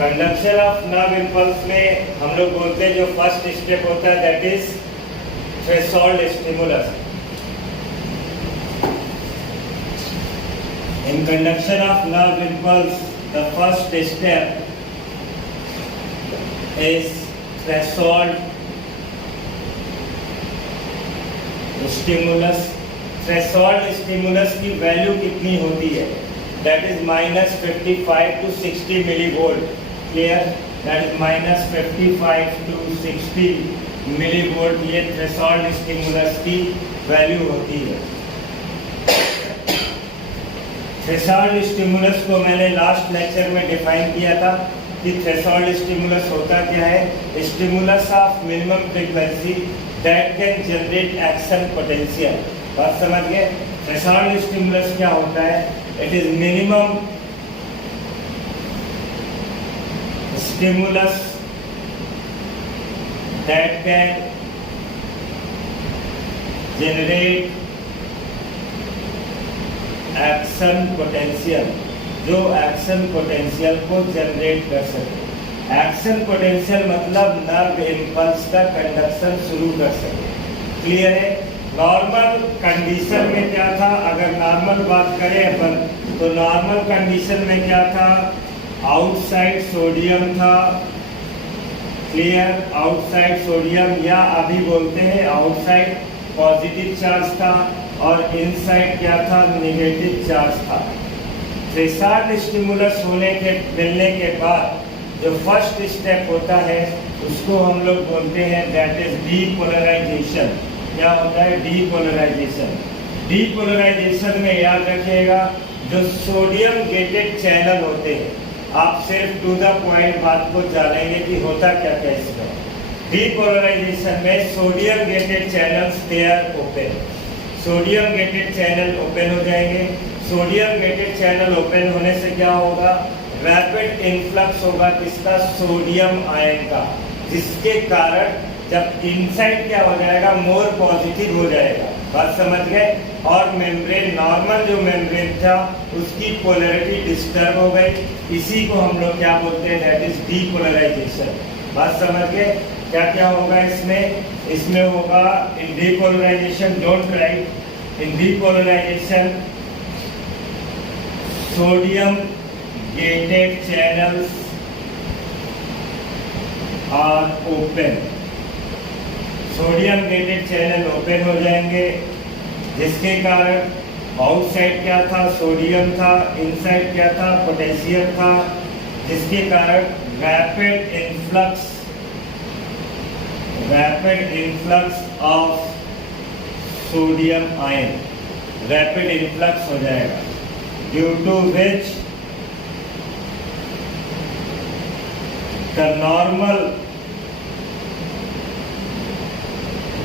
Conduction of nerve impulse में हम लोग बोलते हैं जो फर्स्ट स्टेप होता है that is threshold stimulus. In conduction of nerve impulse the first step is threshold stimulus. Threshold stimulus की वैल्यू कितनी होती है? That is -55 to 60 millivolt. Clear? That is -55 to 60 millivolt ये थ्रेशोल्ड स्टिमुलस की value होती है। थ्रेशोल्ड स्टिमुलस को मैंने लास्ट लेक्चर में डिफाइन किया था कि थ्रेशोल्ड स्टिमुलस होता क्या है? Stimulus of minimum frequency that can generate action potential. बात समझ गए? थ्रेशोल्ड स्टिमुलस क्या होता है? It is minimum stimulus that can generate action potential, जो एक्शन पोटेंशियल को जनरेट कर सके। एक्शन पोटेंशियल मतलब नर्व इम्पल्स का कंडक्शन शुरू कर सके। क्लियर है? नॉर्मल कंडीशन में क्या था? अगर नॉर्मल बात करें अपन तो नॉर्मल कंडीशन में क्या था? आउटसाइड सोडियम था। क्लियर? आउटसाइड सोडियम या अभी बोलते हैं आउटसाइड पॉजिटिव चार्ज था और इनसाइड क्या था? नेगेटिव चार्ज था। थ्रेशोल्ड स्टिमुलस मिलने के बाद जो फर्स्ट स्टेप होता है उसको हम लोग बोलते हैं दैट इज डीपोलराइजेशन। क्या होता है? डीपोलराइजेशन। डीपोलराइजेशन में याद रखिएगा जो सोडियम गेटेड चैनल होते हैं, आप सिर्फ टू द पॉइंट बात को जानेंगे कि होता क्या क्या इसमें। डीपोलराइजेशन में sodium gated channels they are open. Sodium gated channel open हो जाएंगे। सोडियम गेटेड चैनल ओपन होने से क्या होगा? रैपिड इनफ्लक्स होगा किसका? सोडियम आयन का, जिसके कारण जब इनसाइड क्या हो जाएगा? मोर पॉजिटिव हो जाएगा। बात समझ गए? और मेम्ब्रेन नॉर्मल जो मेम्ब्रेन था उसकी पोलैरिटी डिस्टर्ब हो गई। इसी को हम लोग क्या बोलते हैं? That is depolarisation. बात समझ गए? क्या क्या होगा इसमें? इसमें होगा in depolarisation, don't right, in depolarisation sodium gated channels are open. Sodium gated channel open हो जाएंगे जिसके कारण आउटसाइड क्या था? सोडियम था। इनसाइड क्या था? पोटेशियम था, जिसके कारण rapid influx of sodium ion, rapid influx हो जाएगा, due to which the normal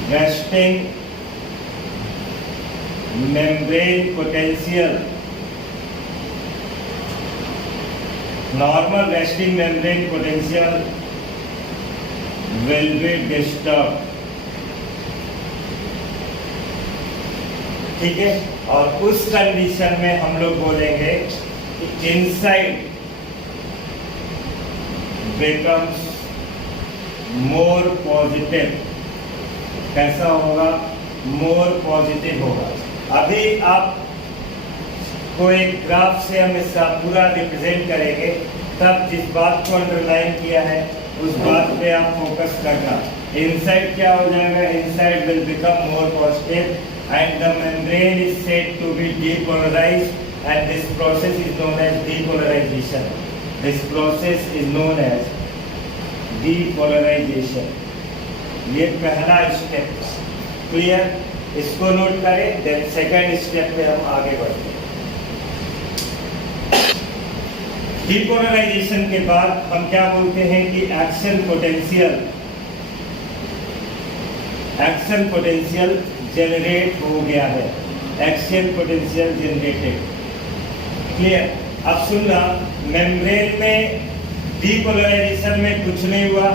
resting membrane potential, normal resting membrane potential will be disturbed। ठीक है? और उस कंडीशन में हम लोग बोलेंगे कि इनसाइड becomes more positive। कैसा होगा? मोर पॉजिटिव होगा। अभी आप को एक ग्राफ से हम इसका पूरा रिप्रेजेंट करेंगे, तब जिस बात को अंडरलाइन किया है उस बात पे आप फोकस करना। इनसाइड क्या हो जाएगा? Inside will become more positive and the membrane is said to be depolarized and this process is known as depolarization. This process is known as depolarization. ये पहला स्टेप। क्लियर? इसको नोट करें, then second step पे हम आगे बढ़ते हैं। Depolarisation के बाद हम क्या बोलते हैं कि एक्शन पोटेंशियल जनरेट हो गया है। Action potential generated. क्लियर? अब सुनना, मेम्ब्रेन में डीपोलराइजेशन में कुछ नहीं हुआ।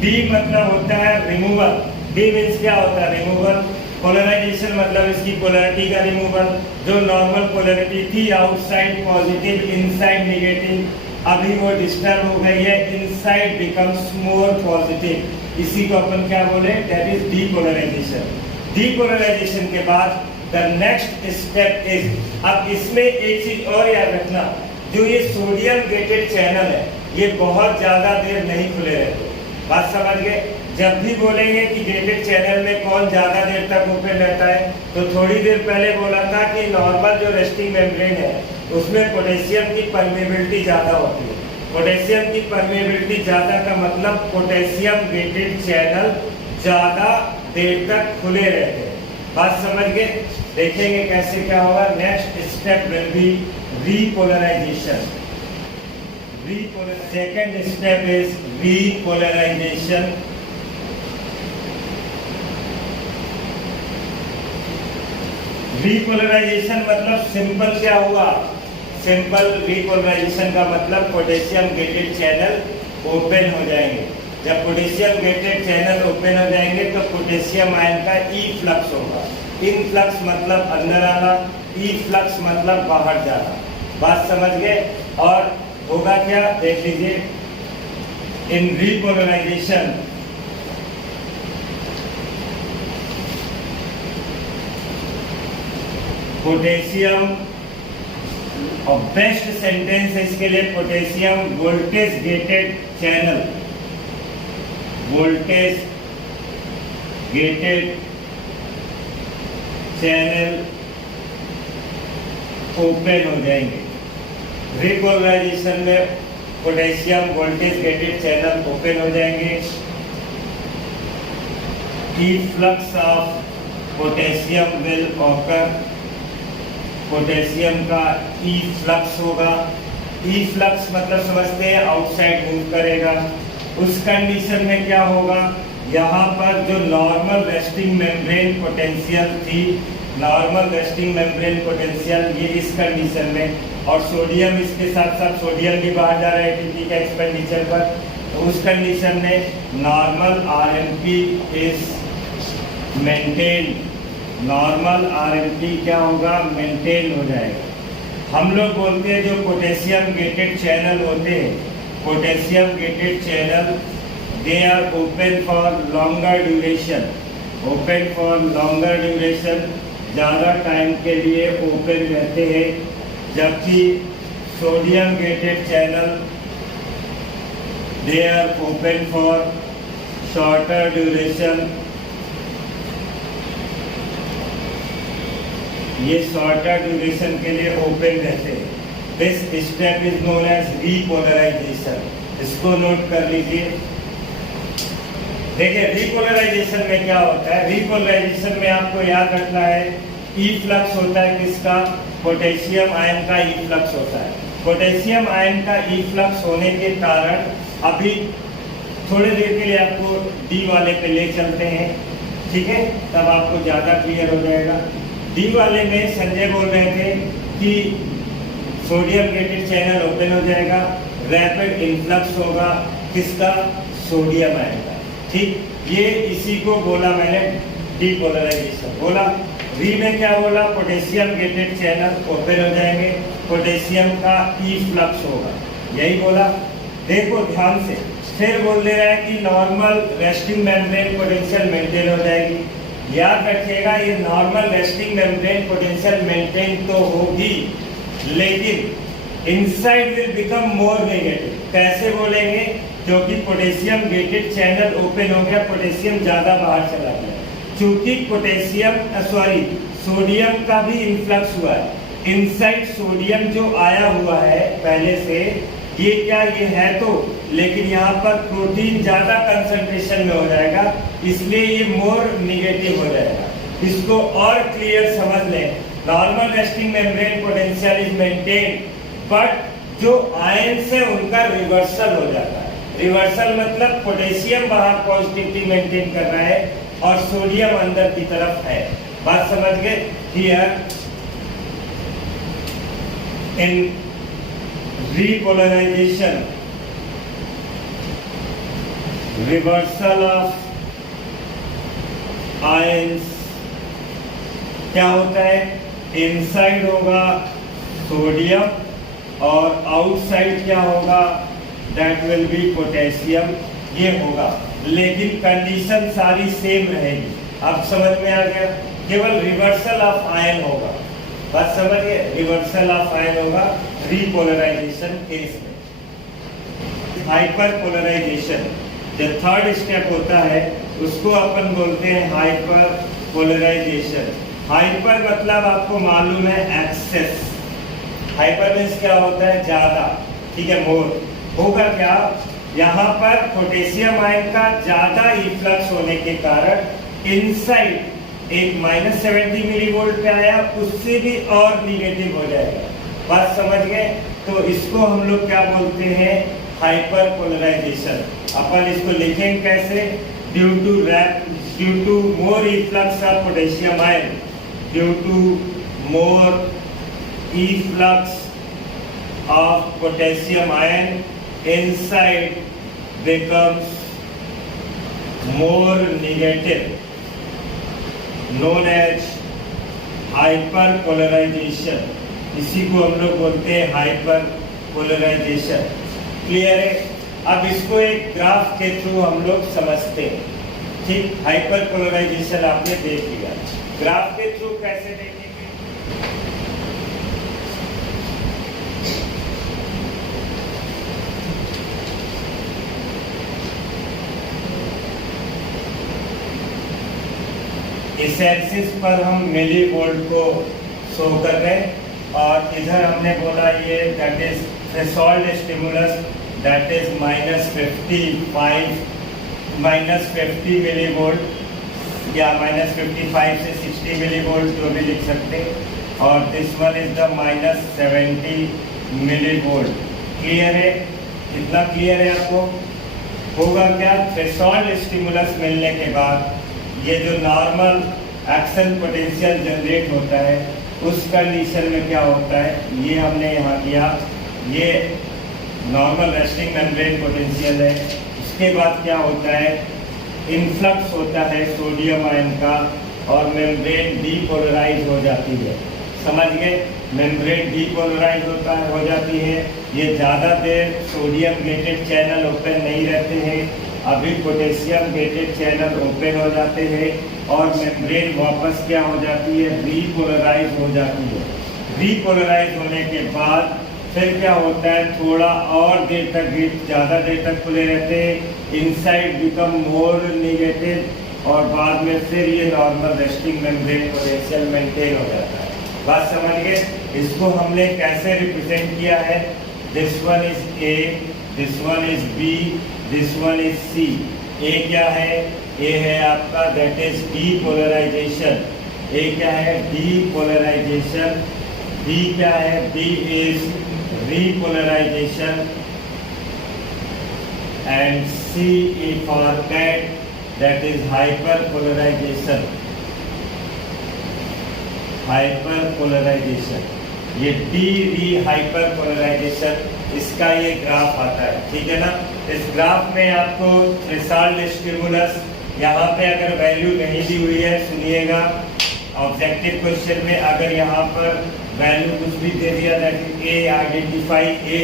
डी मतलब होता है रिमूवल। डी मीन्स क्या होता है? रिमूवल। पोलराइजेशन मतलब इसकी पोलैरिटी का रिमूवल। जो नॉर्मल पोलैरिटी थी आउटसाइड पॉजिटिव इनसाइड नेगेटिव, अभी वो डिस्टर्ब हो गई है, इनसाइड बिकम्स मोर पॉजिटिव। इसी को अपन क्या बोले, दैट इज डीपोलराइजेशन। डीपोलराइजेशन के बाद द नेक्स्ट स्टेप इज, अब इसमें एक चीज और याद रखना, जो ये सोडियम गेटेड चैनल है ये बहुत ज्यादा देर नहीं खुले रहते। बात समझ गए? जब भी बोलेंगे कि गेटेड चैनल में कौन ज्यादा देर तक ओपन रहता है, तो थोड़ी देर पहले बोला था कि नॉर्मल जो रेस्टिंग मेम्ब्रेन है उसमें पोटेशियम की परमेबिलिटी ज्यादा होती है। पोटेशियम की परमेबिलिटी ज्यादा का मतलब पोटेशियम गेटेड चैनल ज्यादा देर तक खुले रहते हैं। बात समझ गए? देखेंगे कैसे क्या होगा। Next step will be repolarization. Second step is repolarization. Repolarization मतलब सिंपल क्या हुआ, सिंपल repolarization का मतलब पोटेशियम गेटेड चैनल ओपन हो जाएंगे। जब पोटेशियम गेटेड चैनल ओपन हो जाएंगे तो पोटेशियम आयन का ई फ्लक्स होगा। इन फ्लक्स मतलब अंदर आना, ई फ्लक्स मतलब बाहर जाना। बात समझ गए? और होगा क्या, देख लीजिए। इन रिपोलराइजेशन पोटेशियम, और बेस्ट सेंटेंस है इसके लिए potassium voltage gated channel, voltage gated channel open हो जाएंगे। रिपोलराइजेशन में potassium voltage gated channel open हो जाएंगे। Efflux of potassium will occur, potassium का ई फ्लक्स होगा। ई फ्लक्स मतलब समझते हैं आउटसाइड मूव करेगा। उस कंडीशन में क्या होगा, यहाँ पर जो नॉर्मल रेस्टिंग मेम्ब्रेन पोटेंशियल थी, नॉर्मल रेस्टिंग मेम्ब्रेन पोटेंशियल ये इस कंडीशन में, और सोडियम इसके साथ साथ सोडियम भी बाहर जा रहा है एटीपी का एक्सपेंडिचर पर, तो उस कंडीशन में normal RMP is maintain, normal RMP क्या होगा, मेंटेन हो जाएगा। हम लोग बोलते हैं जो पोटेशियम गेटेड चैनल होते हैं, potassium gated channel they are open for longer duration, open for longer duration, ज़्यादा टाइम के लिए ओपन रहते हैं। जबकि sodium gated channel they are open for shorter duration, ये शॉर्टर ड्यूरेशन के लिए ओपन रहते हैं। This step is known as repolarization, इसको नोट कर लीजिए। देखिए रिपोलराइजेशन में क्या होता है, रिपोलराइजेशन में आपको याद रखना है ई फ्लक्स होता है किसका, पोटेशियम आयन का ई फ्लक्स होता है। पोटेशियम आयन का ई फ्लक्स होने के कारण अभी थोड़ी देर के लिए आपको डी वाले पे ले चलते हैं, ठीक है, तब आपको ज़्यादा क्लियर हो जाएगा। डी वाले में संजय बोल रहे थे कि सोडियम गेटेड चैनल ओपन हो जाएगा, रैपिड इनफ्लक्स होगा किसका, सोडियम आयन का, ठीक। ये इसी को बोला मैंने डीपोलराइजेशन बोला। री में क्या बोला, पोटेशियम गेटेड चैनल ओपन हो जाएंगे, पोटेशियम का ई फ्लक्स होगा, यही बोला। देखो ध्यान से, फिर बोल दे रहा है कि normal resting membrane potential maintain हो जाएगी। याद रखिएगा ये normal resting membrane potential maintain तो होगी, लेकिन inside will become more negative. कैसे बोलेंगे, क्योंकि पोटेशियम गेटेड चैनल ओपन हो गया, पोटेशियम ज्यादा बाहर चला गया। क्योंकि पोटेशियम सोडियम का भी इनफ्लक्स हुआ है, इनसाइड सोडियम जो आया हुआ है पहले से, ये क्या ये है तो, लेकिन यहाँ पर प्रोटीन ज्यादा कंसंट्रेशन में हो जाएगा, इसलिए ये मोर निगेटिव हो जाएगा। इसको और क्लियर समझ लें, normal resting membrane potential is maintain, but जो आयंस है उनका रिवर्सल हो जाता है। रिवर्सल मतलब पोटेशियम बाहर पॉजिटिविटी मेंटेन कर रहा है और सोडियम अंदर की तरफ है। बात समझ गए? Here in repolarization, reversal of ions क्या होता है, इनसाइड होगा सोडियम और आउटसाइड क्या होगा, दैट विल बी पोटेशियम, ये होगा। लेकिन कंडीशन सारी सेम रहेगी। अब समझ में आ गया, केवल रिवर्सल ऑफ आयन होगा, बात समझिए, रिवर्सल ऑफ आयन होगा रीपोलराइजेशन केस में। हाइपर पोलराइजेशन जो थर्ड स्टेप होता है उसको अपन बोलते हैं हाइपर पोलराइजेशन। हाइपर मतलब आपको मालूम है एक्सेस, हाइपर मीन्स क्या होता है, ज्यादा, ठीक है, मोर। होगा क्या, यहाँ पर पोटेशियम आयन का ज्यादा इफ्लक्स होने के कारण इनसाइड एक -70 मिलीवोल्ट पे आया, उससे भी और निगेटिव हो जाएगा। बात समझ गए? तो इसको हम लोग क्या बोलते हैं, हाइपर पोलराइजेशन। अपन इसको लिखेंगे कैसे, due to more efflux of potassium ion, due to more efflux of potassium ion inside becomes more negative, known as hyperpolarization। इसी को हम लोग बोलते हैं हाइपरपोलराइजेशन। क्लियर है? अब इसको एक ग्राफ के थ्रू हम लोग समझते हैं। ठीक, हाइपरपोलराइजेशन आपने देख लिया, ग्राफ के थ्रू कैसे देखेंगे। इस एक्सिस पर हम मिली वोल्ट को शो कर रहे हैं और इधर हमने बोला ये that is threshold stimulus, that is -50 millivolt या -55 से 60 मिली वोल्ट जो भी लिख सकते हैं, और this one is the -70 millivolt. Clear है? कितना क्लियर है आपको? होगा क्या, थ्रेशोल्ड स्टिमुलस मिलने के बाद ये जो नॉर्मल एक्शन पोटेंशियल जनरेट होता है उस कंडीशन में क्या होता है, ये हमने यहाँ किया, ये नॉर्मल रेस्टिंग मेम्ब्रेन पोटेंशियल है। उसके बाद क्या होता है, इन्फ्लक्स होता है सोडियम आयन का और मेम्ब्रेन डीपोलराइज हो जाती है। समझ गए? मेम्ब्रेन डीपोलराइज हो जाती है। ये ज़्यादा देर सोडियम गेटेड चैनल ओपन नहीं रहते हैं, अभी पोटेशियम गेटेड चैनल ओपन हो जाते हैं और मेम्ब्रेन वापस क्या हो जाती है, रीपोलराइज हो जाती है। रीपोलराइज होने के बाद फिर क्या होता है, थोड़ा और देर तक, ज़्यादा देर तक खुले रहते हैं, इनसाइड बिकम मोर नेगेटिव और बाद में फिर ये normal resting membrane potential maintain हो जाता है। बात समझ गए? इसको हमने कैसे रिप्रेजेंट किया है, this one is A, this one is B, this one is C. A क्या है, ए है आपका दैट इज डीपोलराइजेशन। ए क्या है, डीपोलराइजेशन। बी क्या है, B is repolarization and C is for cat, that is hyperpolarization. Hyperpolarization, ये डी हाइपरपोलराइजेशन, इसका ये ग्राफ आता है, ठीक है ना। इस ग्राफ में आपको थ्रेशोल्ड स्टिमुलस, यहाँ पे अगर वैल्यू नहीं दी हुई है, सुनिएगा, ऑब्जेक्टिव क्वेश्चन में अगर यहाँ पर वैल्यू कुछ भी दे दिया दैट ए, आइडेंटिफाई ए,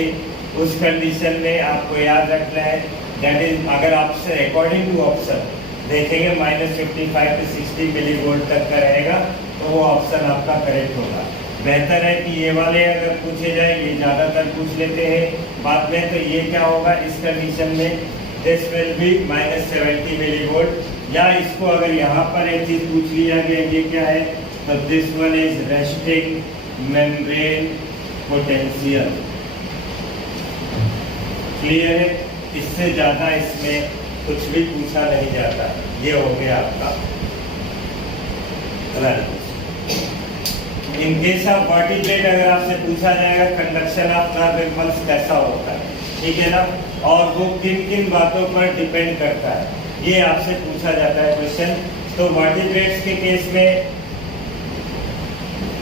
उस कंडीशन में आपको याद रखना है दैट इज, अगर आपसे अकॉर्डिंग टू ऑप्शन देखेंगे -55 से 60 मिली वोल्ट तक का रहेगा तो वो ऑप्शन आपका करेक्ट होगा। बेहतर है कि ये वाले अगर पूछे जाए, ये ज़्यादातर पूछ लेते हैं बाद में, तो ये क्या होगा इस कंडीशन में, this will be -70 millivolt. या इसको अगर यहाँ पर एक चीज़ पूछ लिया गया, ये क्या है, तो this one is resting membrane potential. Clear है? इससे ज़्यादा इसमें कुछ भी पूछा नहीं जाता। ये हो गया आपका इन केस ऑफ वर्टिब्रेट, अगर आपसे पूछा जाएगा कंडक्शन ऑफ नर्व इम्पल्स कैसा होता है, ठीक है ना, और वो किन किन बातों पर डिपेंड करता है, ये आपसे पूछा जाता है क्वेश्चन। तो वर्टिब्रेट्स के केस में,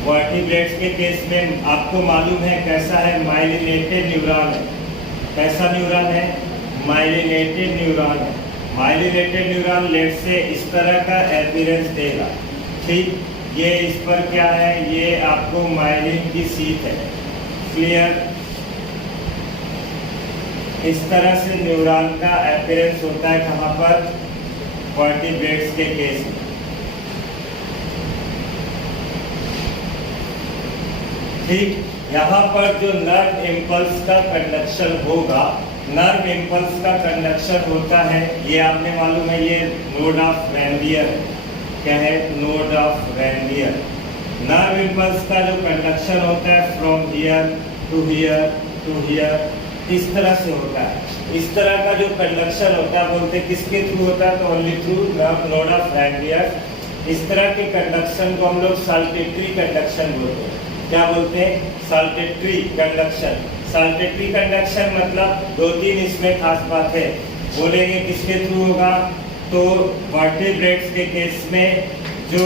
वर्टिब्रेट्स के केस में आपको मालूम है कैसा है, माइलिनेटेड न्यूरॉन है। कैसा न्यूरॉन है, माइलिनेटेड न्यूरॉन है। माइलिनेटेड न्यूरॉन लेट से इस तरह का अपीयरेंस देगा, ठीक। ये इस पर क्या है, ये आपको माइलिन की सीट है। क्लियर? इस तरह से न्यूरॉन का अपीयरेंस होता है कहाँ पर, वर्टिब्रेट्स के केस में। ठीक, यहाँ पर जो नर्व इम्पल्स का कंडक्शन होगा, नर्व इम्पल्स का कंडक्शन होता है, ये आपने मालूम है, ये नोड ऑफ रैनवियर है। क्या है? Node of Ranvier. Nerve impulse का जो कंडक्शन होता है from here to here to here, इस तरह से होता है। इस तरह का जो कंडक्शन होता है, बोलते हैं किसके थ्रू होता है, तो only through node of Ranvier. इस तरह के कंडक्शन को हम लोग साल्टेटरी कंडक्शन बोलते हैं। क्या बोलते हैं? Saltatory conduction. साल्टेटरी कंडक्शन मतलब दो तीन इसमें खास बात है। बोलेंगे किसके थ्रू होगा, तो वर्टिब्रेट्स के केस में जो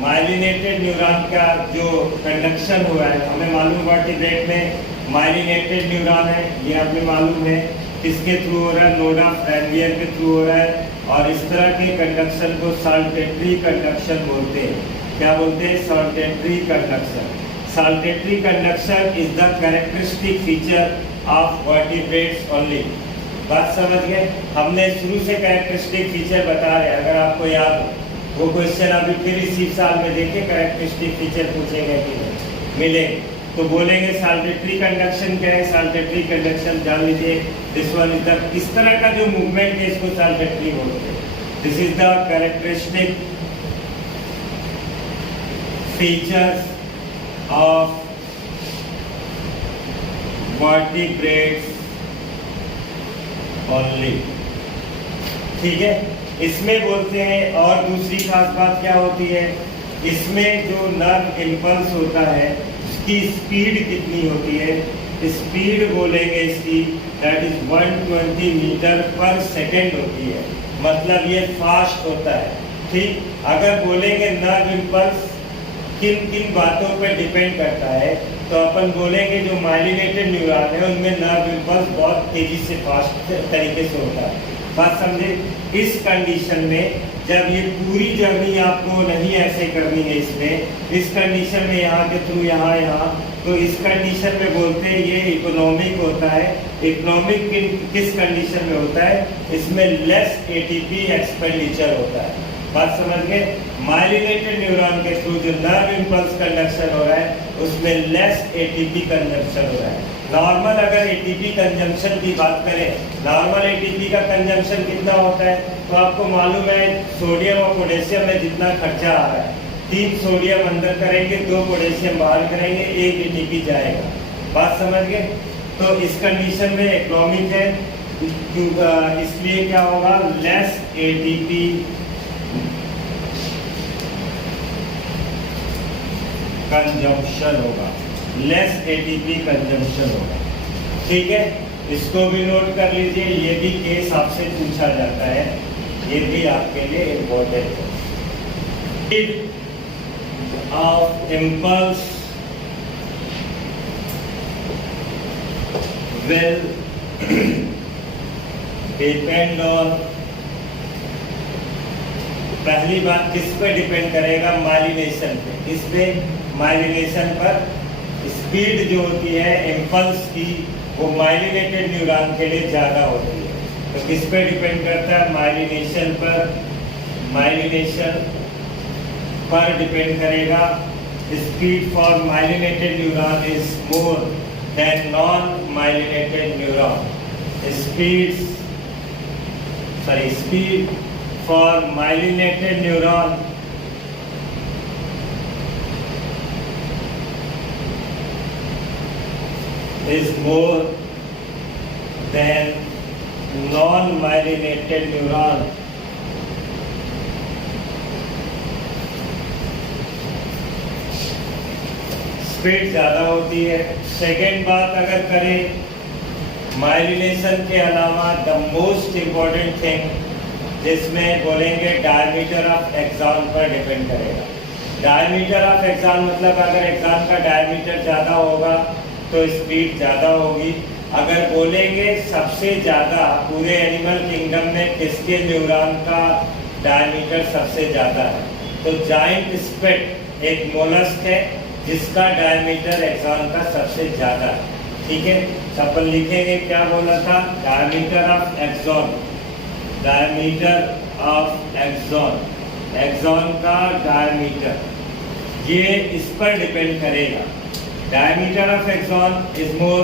माइलिनेटेड न्यूरॉन का जो कंडक्शन हुआ है, हमें मालूम वर्टिब्रेट में माइलिनेटेड न्यूरॉन है, ये हमें मालूम है। किसके थ्रू हो रहा है? नोड ऑफ रैनवियर के थ्रू हो रहा है। और इस तरह के कंडक्शन को साल्टेटरी कंडक्शन बोलते हैं। क्या बोलते हैं? Saltatory conduction. Saltatory conduction is the characteristic feature of vertebrates only. बात समझ गए? हमने शुरू से कैरेक्टरिस्टिक फीचर बता रहे हैं, अगर आपको याद हो। वो क्वेश्चन अभी फिर इसी साल में देखे, कैरेक्टरिस्टिक फीचर पूछेंगे कि नहीं मिले, तो बोलेंगे साल्टेटरी कंडक्शन क्या है। साल्टेटरी कंडक्शन जान लीजिए, दिस वन इज द, इस तरह का जो मूवमेंट है इसको साल्टेटरी बोलते हैं। This is the characteristic features of vertebrates only. ठीक है, इसमें बोलते हैं। और दूसरी खास बात क्या होती है, इसमें जो नर्व इम्पल्स होता है उसकी स्पीड कितनी होती है, स्पीड बोलेंगे इसकी, दैट इज 120 मीटर पर सेकेंड होती है। मतलब ये फास्ट होता है। ठीक, अगर बोलेंगे नर्व इम्पल्स किन किन बातों पर डिपेंड करता है, तो अपन बोलेंगे जो माइलिनेटेड न्यूरॉन है उनमें नर्व इम्पल्स बहुत तेजी से फास्ट तरीके से होता है। बात समझे? इस कंडीशन में जब ये पूरी जर्नी आपको नहीं ऐसे करनी है, इसमें इस कंडीशन में यहाँ के थ्रू यहाँ यहाँ, तो इस कंडीशन में बोलते हैं ये इकोनॉमिक होता है। इकोनॉमिक किस कंडीशन में होता है? इसमें लेस एटीपी एक्सपेंडिचर होता है। बात समझ गए? माइलिनेटेड न्यूरॉन के थ्रू जो नर्व इम्पल्स कंडक्शन हो रहा है उसमें लेस एटीपी कंजम्पशन हो रहा है। नॉर्मल अगर एटीपी कंजम्पशन की बात करें, नॉर्मल एटीपी का कंजम्पशन कितना होता है, तो आपको मालूम है सोडियम और पोटेशियम में जितना खर्चा आ रहा है, 3 सोडियम अंदर करेंगे, 2 पोटेशियम बाहर करेंगे, 1 एटीपी जाएगा। बात समझ गए? तो इस कंडीशन में इकोनॉमिक है, इसलिए क्या होगा, लेस एटीपी कंजम्पशन होगा, लेस एटीपी कंजम्पशन होगा। ठीक है, इसको भी नोट कर लीजिए, ये भी केस आपसे पूछा जाता है, ये भी आपके लिए इम्पोर्टेंट है। Of impulse will depend on, पहली बात किस पे डिपेंड करेगा, माइलिनेशन पे। किस पे? माइलिनेशन पर। स्पीड जो होती है इम्पल्स की वो माइलिनेटेड न्यूरॉन के लिए ज़्यादा होती है, तो किस पे डिपेंड करता है, माइलिनेशन पर। माइलिनेशन पर डिपेंड करेगा। Speed for myelinated neuron is more than non-myelinated neuron. Speed for myelinated neuron is more than non-myelinated neuron. Speed ज़्यादा होती है। सेकेंड बात अगर करें माइलिनेशन के अलावा, द मोस्ट इम्पॉर्टेंट थिंग जिसमें बोलेंगे डायमीटर ऑफ एक्सॉन पर डिपेंड करेगा। डायमीटर ऑफ एक्सॉन मतलब अगर एक्सॉन का डायमीटर ज़्यादा होगा तो स्पीड ज़्यादा होगी। अगर बोलेंगे सबसे ज़्यादा पूरे एनिमल किंगडम में किसके न्यूरॉन का डायमीटर सबसे ज़्यादा है, तो जाइंट स्क्विड एक मोलस्क है जिसका डायमीटर एक्सॉन का सबसे ज़्यादा है। ठीक है, अपन लिखेंगे क्या बोला था, diameter of axon, diameter of axon, axon का डायमीटर, ये इस पर डिपेंड करेगा। Diameter of axon is more,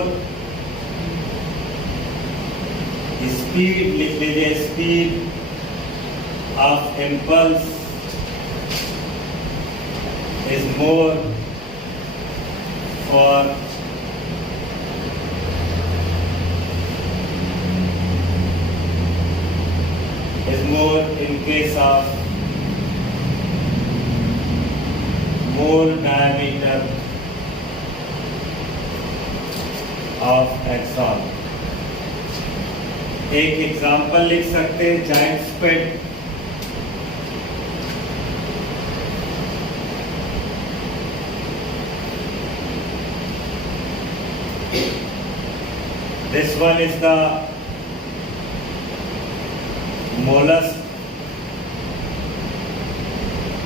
speed लिख लीजिए, speed of impulse is more for is more in case of more diameter of axon। एक एग्जांपल लिख सकते हैं, giant squid, this one is the mollusk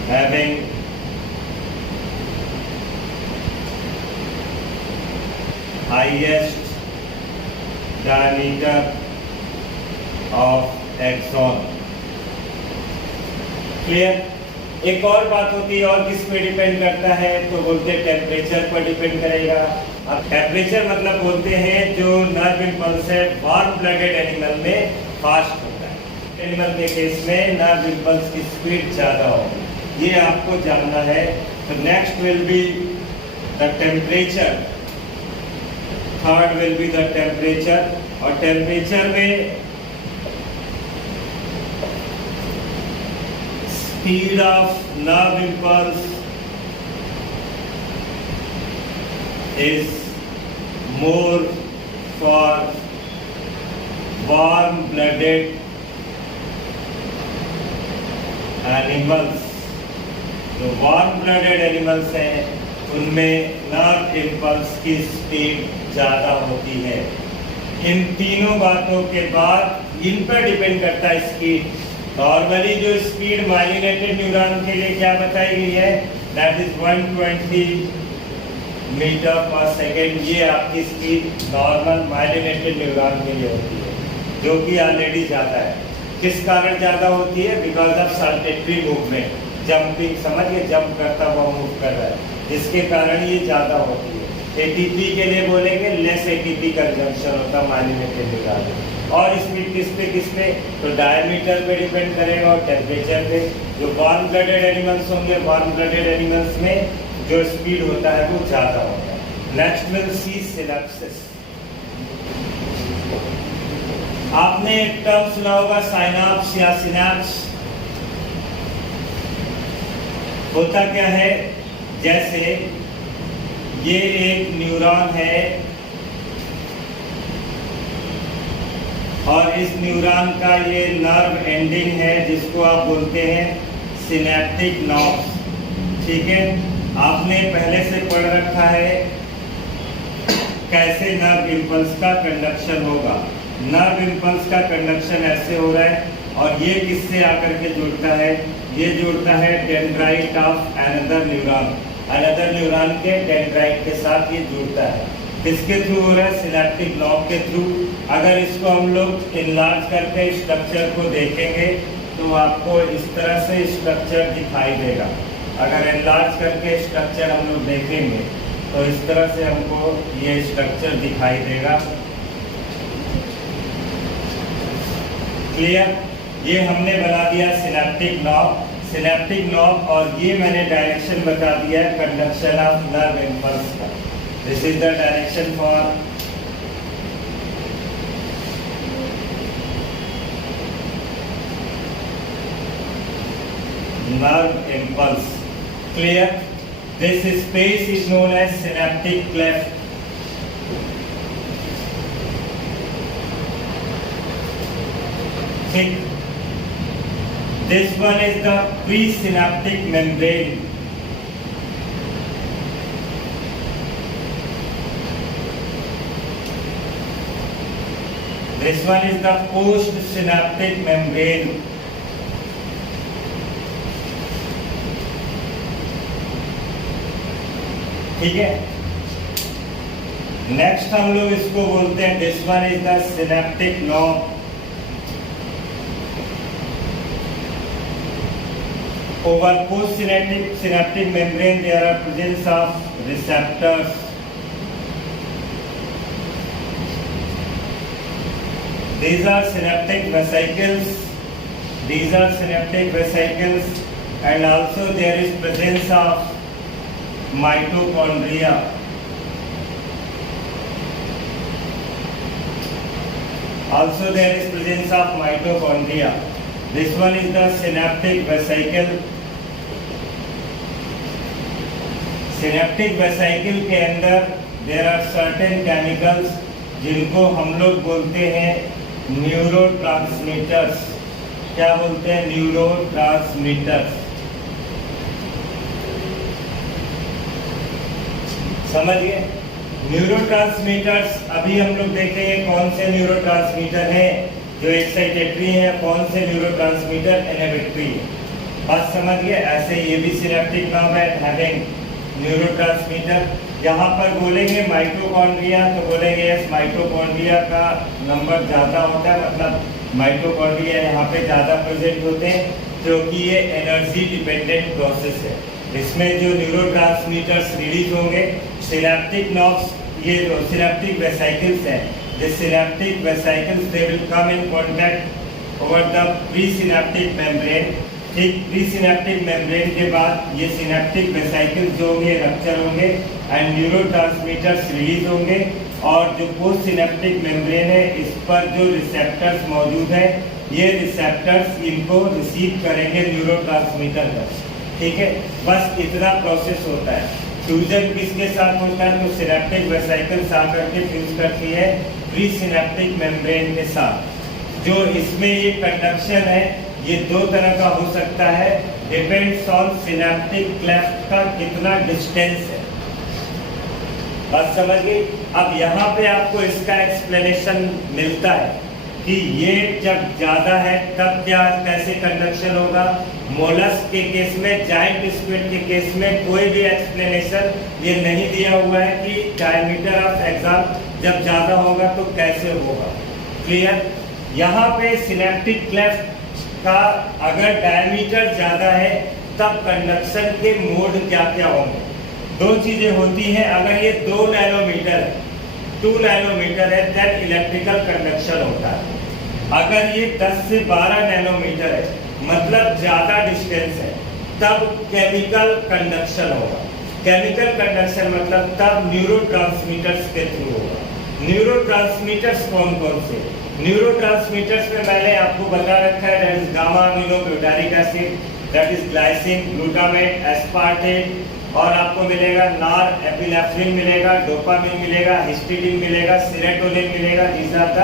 having highest diameter of axon। Clear. एक और बात होती है, और किस पे डिपेंड करता है, तो बोलते हैं टेम्परेचर पर डिपेंड करेगा। अब टेम्परेचर मतलब बोलते हैं जो नर्व इम्पल्स है वार्म ब्लडेड एनिमल में फास्ट होता है, एनिमल के केस में नर्व इम्पल्स की स्पीड ज्यादा होगी, ये आपको जानना है। तो next will be the temperature, third will be the temperature, और टेम्परेचर में speed of nerve impulse is more for warm blooded animals। जो वार्म ब्लडेड एनिमल्स हैं उनमें नर्व इम्पल्स की स्पीड ज़्यादा होती है। इन तीनों बातों के बाद इन पर डिपेंड करता है स्पीड। नॉर्मली जो स्पीड माइलिनेटेड न्यूरॉन के लिए क्या बताई गई है, दैट इज 120 मीटर पर सेकेंड, ये आपकी स्पीड नॉर्मल माइलिनेटेड न्यूरॉन के लिए होती है, जो कि ऑलरेडी ज़्यादा है। किस कारण ज़्यादा होती है, बिकॉज ऑफ सल्टेटरी मूवमेंट, जंपिंग, समझिए जंप करता हुआ मूव कर रहा है, जिसके कारण ये ज़्यादा होती है। एटीपी के लिए बोलेंगे लेस एटीपी कंजम्पशन होता है माइलिनेटेड न्यूरॉन में। और स्पीड किस पे, तो डायमीटर पे डिपेंड करेगा और टेम्परेचर पे। जो वार्म ब्लडेड एनिमल्स होंगे, वार्म ब्लडेड एनिमल्स में जो स्पीड होता है वो ज्यादा होता है। Next will see synapses. आपने एक टर्म सुना होगा साइनाप्स या सिनेप्स। होता क्या है, जैसे ये एक न्यूरॉन है और इस न्यूरॉन का ये नर्व एंडिंग है जिसको आप बोलते हैं सिनेप्टिक नर्व्स। ठीक है, आपने पहले से पढ़ रखा है कैसे नर्व इम्पल्स का कंडक्शन होगा। नर्व इम्पल्स का कंडक्शन ऐसे हो रहा है, और ये किससे आकर के जुड़ता है, ये जुड़ता है dendrite of another neuron, another neuron के डेंड्राइट के साथ ये जुड़ता है। किसके थ्रू हो रहा है, सिनेप्टिक नर्व के थ्रू। अगर इसको हम लोग इनलार्ज करके स्ट्रक्चर को देखेंगे तो आपको इस तरह से स्ट्रक्चर दिखाई देगा। अगर एनलार्ज करके स्ट्रक्चर हम लोग देखेंगे तो इस तरह से हमको ये स्ट्रक्चर दिखाई देगा। क्लियर, ये हमने बना दिया सिनेप्टिक नर्व, सिनेप्टिक नर्व, और ये मैंने डायरेक्शन बता दिया है कंडक्शन ऑफ नर्व इम्पल्स का। This is the direction for nerve impulse। Clear? This space is known as synaptic cleft। ठीक, this one is the presynaptic membrane। This one is the postsynaptic membrane। ठीक है, next हम लोग इसको बोलते हैं, this one is the synaptic knob. Over postsynaptic membrane there are presence of receptors. These are synaptic vesicles. These are synaptic vesicles, and also there is presence of mitochondria. Also there is presence of mitochondria. This one is the synaptic vesicle. Synaptic vesicle के अंदर there are certain chemicals जिनको हम लोग बोलते हैं neurotransmitters. क्या बोलते हैं? न्यूरोट्रांसमीटर्स। समझिए, न्यूरोट्रांसमीटर्स अभी हम लोग देखेंगे कौन से न्यूरोट्रांसमीटर हैं जो एक्साइटेटरी है, कौन से न्यूरोट्रांसमीटर इनहिबिटरी है। बात समझिए। ऐसे ये भी सिनेप्टिक नॉब है हैविंग न्यूरोट्रांसमीटर। यहाँ पर बोलेंगे माइटोकॉन्ड्रिया तो बोलेंगे यस माइटोकॉन्ड्रिया का नंबर ज़्यादा होता है, मतलब माइटोकॉन्ड्रिया यहाँ पे ज़्यादा प्रेजेंट होते हैं क्योंकि ये एनर्जी डिपेंडेंट प्रोसेस है। इसमें जो न्यूरोट्रांसमीटर्स रिलीज होंगे सिनेप्टिक नॉब्स, ये जो सिनेप्टिक वेसिकल्स हैं, the synaptic vesicles they will come in contact over the pre synaptic membrane. ठीक, प्री सिनेप्टिक मेम्ब्रेन के बाद ये सिनेप्टिक वेसिकल्स जो होंगे रप्चर होंगे एंड न्यूरोट्रांसमीटर्स रिलीज होंगे, और जो पोस्ट सिनेप्टिक मेम्ब्रेन है इस पर जो रिसेप्टर्स मौजूद हैं ये रिसेप्टर्स इनको रिसीव करेंगे न्यूरोट्रांसमीटर का। ठीक है, बस इतना प्रोसेस होता है। फ्यूजन किसके साथ होता है? तो सिनेप्टिक वेसिकल्स आकर के फ्यूज करती है प्री सिनेप्टिक मेम्ब्रेन के साथ। जो इसमें ये कंडक्शन है ये दो तरह का हो सकता है, डिपेंड्स ऑन सिनेप्टिक क्लेफ्ट का कितना डिस्टेंस है। बात समझ गई? अब यहाँ पे आपको इसका एक्सप्लेनेशन मिलता है कि ये जब ज्यादा है तब क्या कैसे कंडक्शन होगा। मोलस्क के केस में, जायंट स्क्विड के केस में कोई भी एक्सप्लेनेशन ये नहीं दिया हुआ है कि डायमीटर ऑफ एक्सॉन जब ज्यादा होगा तो कैसे होगा। क्लियर? यहाँ पे सिनेप्टिक क्लेफ्ट का अगर डायमीटर ज्यादा है तब कंडक्शन के मोड क्या क्या होंगे। दो चीजें होती हैं, अगर ये 2 नैनोमीटर है, 2 नैनोमीटर है देन इलेक्ट्रिकल कंडक्शन होता है। अगर ये 10 से 12 नैनोमीटर है मतलब ज्यादा डिस्टेंस है तब केमिकल कंडक्शन होगा। केमिकल कंडक्शन मतलब तब न्यूरोट्रांसमीटर्स के थ्रू होगा। न्यूरोट्रांसमीटर्स कौन कौन से? न्यूरोट्रांसमीटर्स में मैंने आपको बता रखा है, that is gamma aminobutyric acid, that is glycine, glutamate, aspartate, और आपको मिलेगा नॉर एपिनेफ्रिन मिलेगा, डोपामिन मिलेगा, हिस्टिडीन मिलेगा, सेरोटोनिन मिलेगा। These are the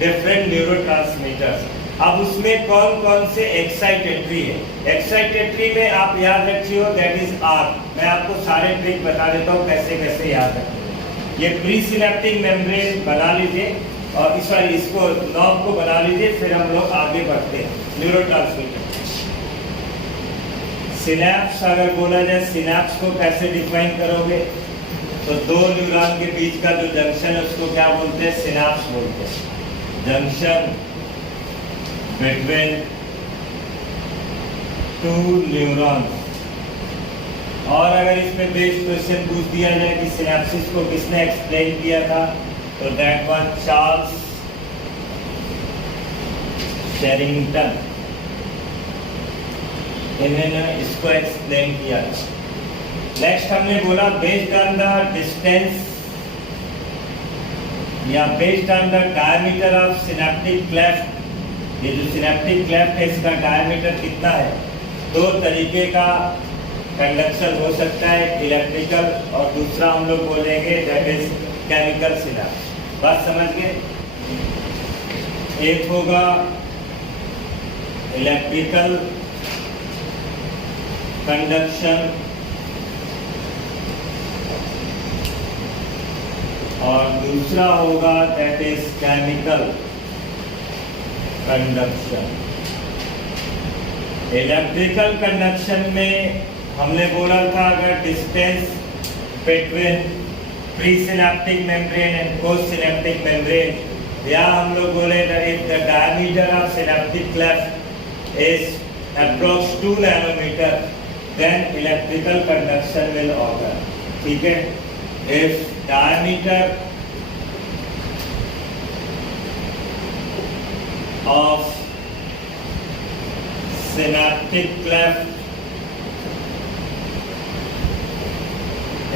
different neurotransmitters. अब उसमें कौन कौन से एक्साइटेटरी है? एक्साइटेटरी में आप याद रखिए दैट इज आर। मैं आपको सारे ट्रिक बता देता हूँ कैसे कैसे याद रखें। ये प्री सिनेप्टिक मेम्ब्रेन बना लीजिए और इस बार इसको नॉब को बना लीजिए, फिर हम लोग आगे बढ़ते हैं। न्यूरोट्रांसमीटर सिनैप्स, अगर बोला जाए सिनैप्स को कैसे डिफाइन करोगे तो दो न्यूरॉन के बीच का जो जंक्शन है उसको क्या बोलते हैं? सिनैप्स बोलते हैं। Junction between 2 neurons. और अगर इसमें बेस्ड क्वेश्चन पूछ दिया जाए कि सिनैप्सिस को किसने एक्सप्लेन किया था तो दैट वाज चार्ल्स शेरिंगटन। इन्होंने इसको एक्सप्लेन किया। नेक्स्ट हमने बोला बेस्ड ऑन द डिस्टेंस या based on the diameter of synaptic cleft. ये जो सिनेप्टिक क्लेफ्ट है इसका डायमीटर कितना है? 2 तरीके का कंडक्शन हो सकता है, इलेक्ट्रिकल और दूसरा हम लोग बोलेंगे दैट इज केमिकल सिनैप्स। बात समझ गए? एक होगा इलेक्ट्रिकल कंडक्शन और दूसरा होगा that is chemical conduction. Electrical conduction में हमने बोला था अगर distance between presynaptic membrane and postsynaptic membrane. या हम लोग बोले if the diameter of synaptic cleft is approx 2 nanometre then electrical conduction will occur. ठीक है, if diameter of synaptic cleft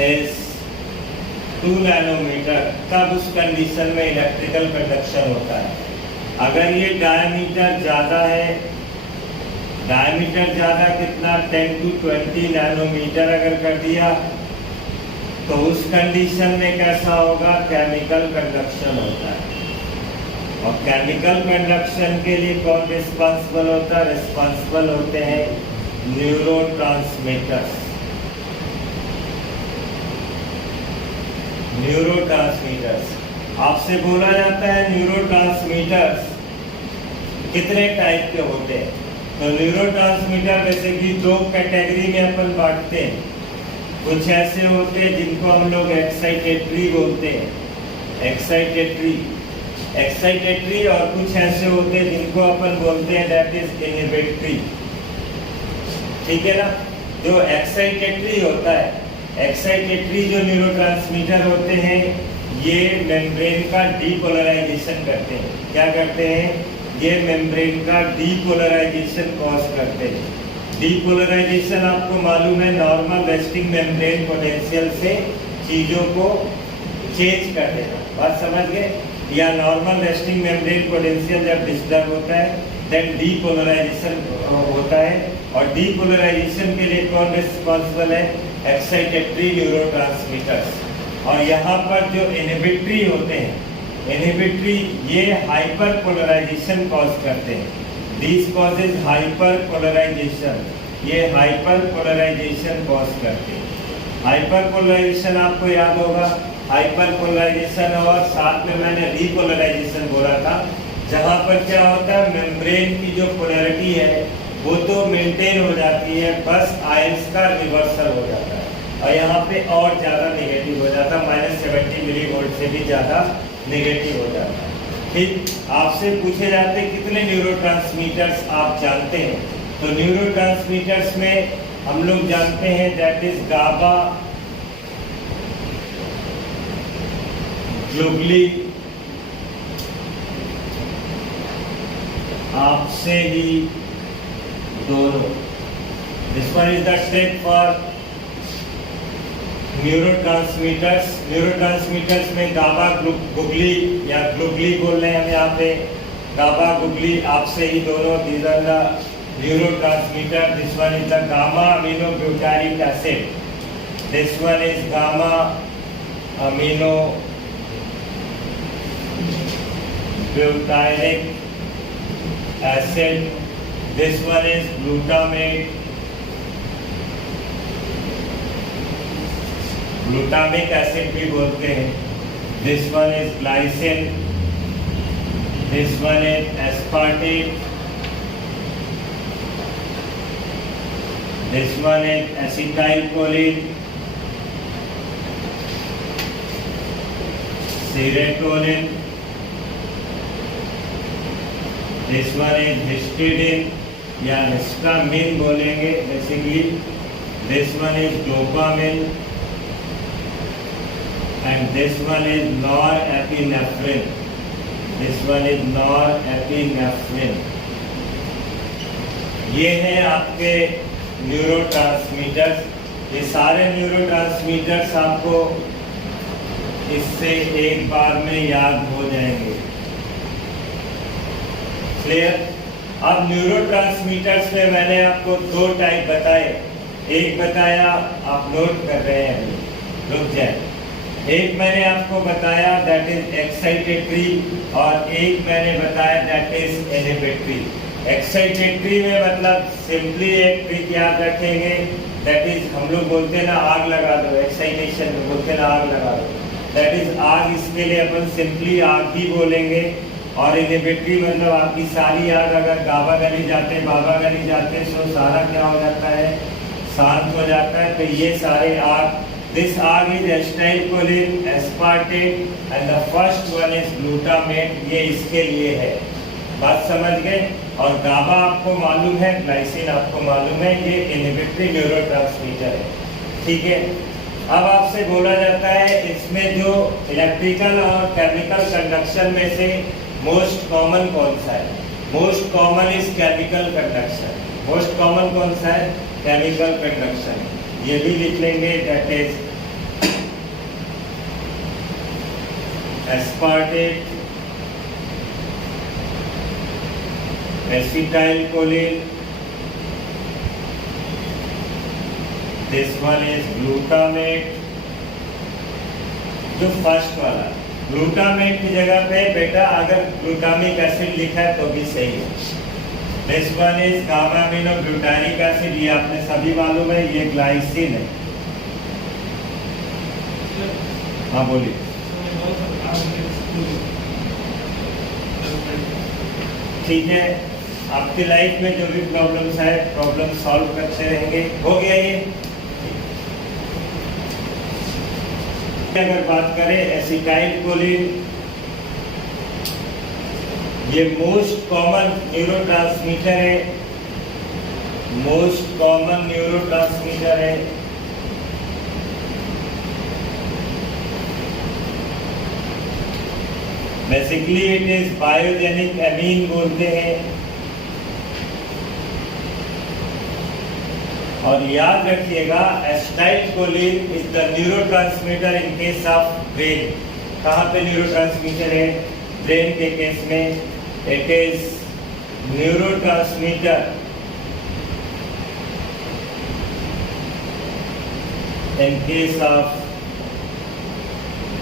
is 2 nanometre, तब उस कंडीशन में electrical conduction होता है। अगर ये डायमीटर ज़्यादा है, डायमीटर ज़्यादा कितना 10 to 20 नैनोमीटर अगर कर दिया तो उस कंडीशन में कैसा होगा, केमिकल कंडक्शन होता है। और केमिकल कंडक्शन के लिए कौन रिस्पॉन्सिबल होता है? रिस्पॉन्सिबल होते हैं न्यूरोट्रांसमीटर्स। न्यूरोट्रांसमीटर्स आपसे बोला जाता है न्यूरोट्रांसमीटर्स कितने टाइप के होते हैं। तो न्यूरोट्रांसमीटर बेसिकली 2 कैटेगरी में अपन बांटते हैं। कुछ ऐसे होते हैं जिनको हम लोग एक्साइटेटरी बोलते हैं, एक्साइटेटरी, और कुछ ऐसे होते हैं जिनको अपन बोलते हैं दैट इज इनहिबिटरी। ठीक है ना, जो एक्साइटेटरी होता है, एक्साइटेटरी जो न्यूरोट्रांसमीटर होते हैं ये मेम्ब्रेन का डीपोलराइजेशन करते हैं। क्या करते हैं? ये मेम्ब्रेन का डीपोलराइजेशन कॉज करते हैं। डीपोलराइजेशन आपको मालूम है नॉर्मल रेस्टिंग मेम्ब्रेन पोटेंशियल से चीज़ों को चेंज कर देना। बात समझ गए? या नॉर्मल रेस्टिंग मेम्ब्रेन पोटेंशियल जब डिस्टर्ब होता है देन डीपोलराइजेशन होता है। और डीपोलराइजेशन के लिए कौन रिस्पॉन्सिबल है? Excitatory neurotransmitters. और यहाँ पर जो इनहिबिटरी होते हैं, इनहिबिटरी ये हाइपर पोलराइजेशन कॉज करते हैं। दिस कॉजेज हाइपर पोलराइजेशन, ये हाइपर पोलराइजेशन कॉज करते हैं। हाइपर पोलराइजेशन आपको याद होगा, हाइपर पोलराइजेशन और साथ में मैंने रीपोलराइजेशन बोला था, जहाँ पर क्या होता है मेम्ब्रेन की जो पोलैरिटी है वो तो मेंटेन हो जाती है, बस आयंस का रिवर्सल हो जाता है और यहाँ पे और ज़्यादा नेगेटिव हो जाता है, -70 मिलीवोल्ट से भी ज़्यादा नेगेटिव हो जाता है। ठीक, आपसे पूछे जाते हैं कितने न्यूरोट्रांसमीटर्स आप जानते हैं? तो न्यूरोट्रांसमीटर्स में हम लोग जानते हैं दैट इज गाबा, ग्लोबुलिन, आपसे ही दोनों। This one is the trick for neurotransmitters. Neurotransmitters में गाबा, गुगली या ग्लोबुली बोल रहे हैं हम यहाँ पे, गाबा, गुगली, आपसे ही दोनों। These are the neurotransmitter. This one is the gamma amino butyric acid, this one is gamma amino butyric acid, this one is glutamate, glutamic acid भी बोलते हैं। this one is glycine, this one is aspartate, this one is acetylcholine, serotonin, this one is histidine या histamine बोलेंगे basically. this one is dopamine and this one is norepinephrine, this one is norepinephrine। ये है आपके neurotransmitters. ये सारे neurotransmitters आपको इससे एक बार में याद हो जाएंगे। क्लियर? अब न्यूरोट्रांसमीटर्स में मैंने आपको 2 टाइप बताए। एक बताया, आप नोट कर रहे हैं, रुक जाए। एक मैंने आपको बताया दैट इज एक्साइटेटरी और एक मैंने बताया दैट इज इनहिबिटरी। एक्साइटेटरी में मतलब सिंपली एक ट्रिक याद रखेंगे, दैट इज हम लोग बोलते हैं ना आग लगा दो, एक्साइटेशन में बोलते हैं ना आग लगा दो, दैट इज आग। इसके लिए अपन सिंपली आग ही बोलेंगे। और इनहिबिटरी मतलब आपकी सारी आग अगर गाबा गली जाते, बाबा गली जाते, तो सारा क्या हो जाता है, शांत हो जाता है। तो ये सारे आग This R is acetylcholine, aspartate and the first one is glutamate. ये इसके लिए है, बात समझ गए। और गाबा आपको मालूम है, ग्लाइसिन आपको मालूम है, ये इनहिबिटरी न्यूरोट्रांसमीटर है, ठीक है। अब आपसे बोला जाता है इसमें जो इलेक्ट्रिकल और केमिकल कंडक्शन में से मोस्ट कॉमन कौन सा है? Most common is chemical conduction. Most common कौन सा है? Chemical conduction. ये भी लिख लेंगे, that is aspartate, acetylcholine, this one is glutamate। जो फर्स्ट वाला ग्लूटामेट की जगह पे बेटा अगर ग्लूटामिक एसिड लिखा है तो भी सही है। This one is gamma amino glutamic acid, ये आपने सभी मालूम है, ये ग्लाइसिन है। हाँ बोलिए। ठीक है, आपकी लाइफ में जो भी प्रॉब्लम्स है, प्रॉब्लम सॉल्व करते रहेंगे। हो गया ये। अगर बात करें एसिटाइलकोलिन, ये मोस्ट कॉमन न्यूरोट्रांसमीटर है, मोस्ट कॉमन न्यूरोट्रांसमीटर है। Basically it is biogenic amine बोलते हैं। और याद रखिएगा acetylcholine is the neurotransmitter in case of brain. कहाँ पे न्यूरोट्रांसमीटर है? ब्रेन के केस में it is neurotransmitter in case of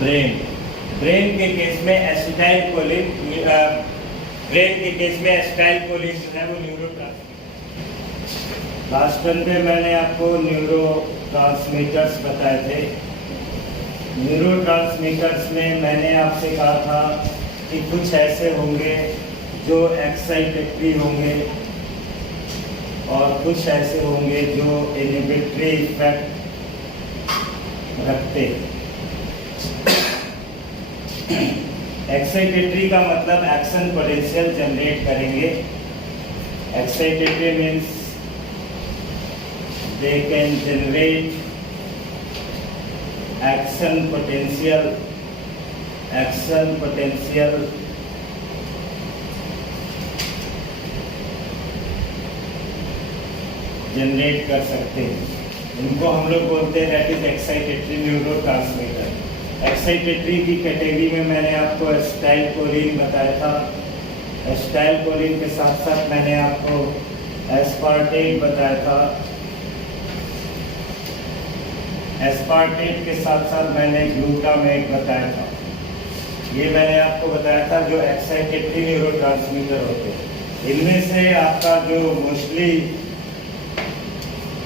brain. Brain के केस में एसिटाइलकोलिन, ब्रेन के केस में एसिटाइलकोलिन जो है वो न्यूरोट्रांसमीटर। लास्ट वन पे मैंने आपको न्यूरोट्रांसमीटर्स बताए थे। न्यूरोट्रांसमीटर्स में मैंने आपसे कहा था कि कुछ ऐसे होंगे जो एक्साइटेटरी होंगे और कुछ ऐसे होंगे जो इनहिबिटरी इफेक्ट रखते हैं। एक्साइटेटरी का मतलब एक्शन पोटेंशियल जनरेट करेंगे। Excitatory means they can generate action potential generate कर सकते हैं। इनको हम लोग बोलते हैं that is excitatory neurotransmitter. Excitatory की कैटेगरी में मैंने आपको एसिटाइलकोलिन बताया था। एसिटाइलकोलिन के साथ साथ मैंने आपको एस्पार्टेट बताया था। एस्पार्टेट के साथ साथ मैंने ग्लूटामेट बताया था। ये मैंने आपको बताया था जो एक्साइटेटरी न्यूरोट्रांसमीटर होते हैं। इनमें से आपका जो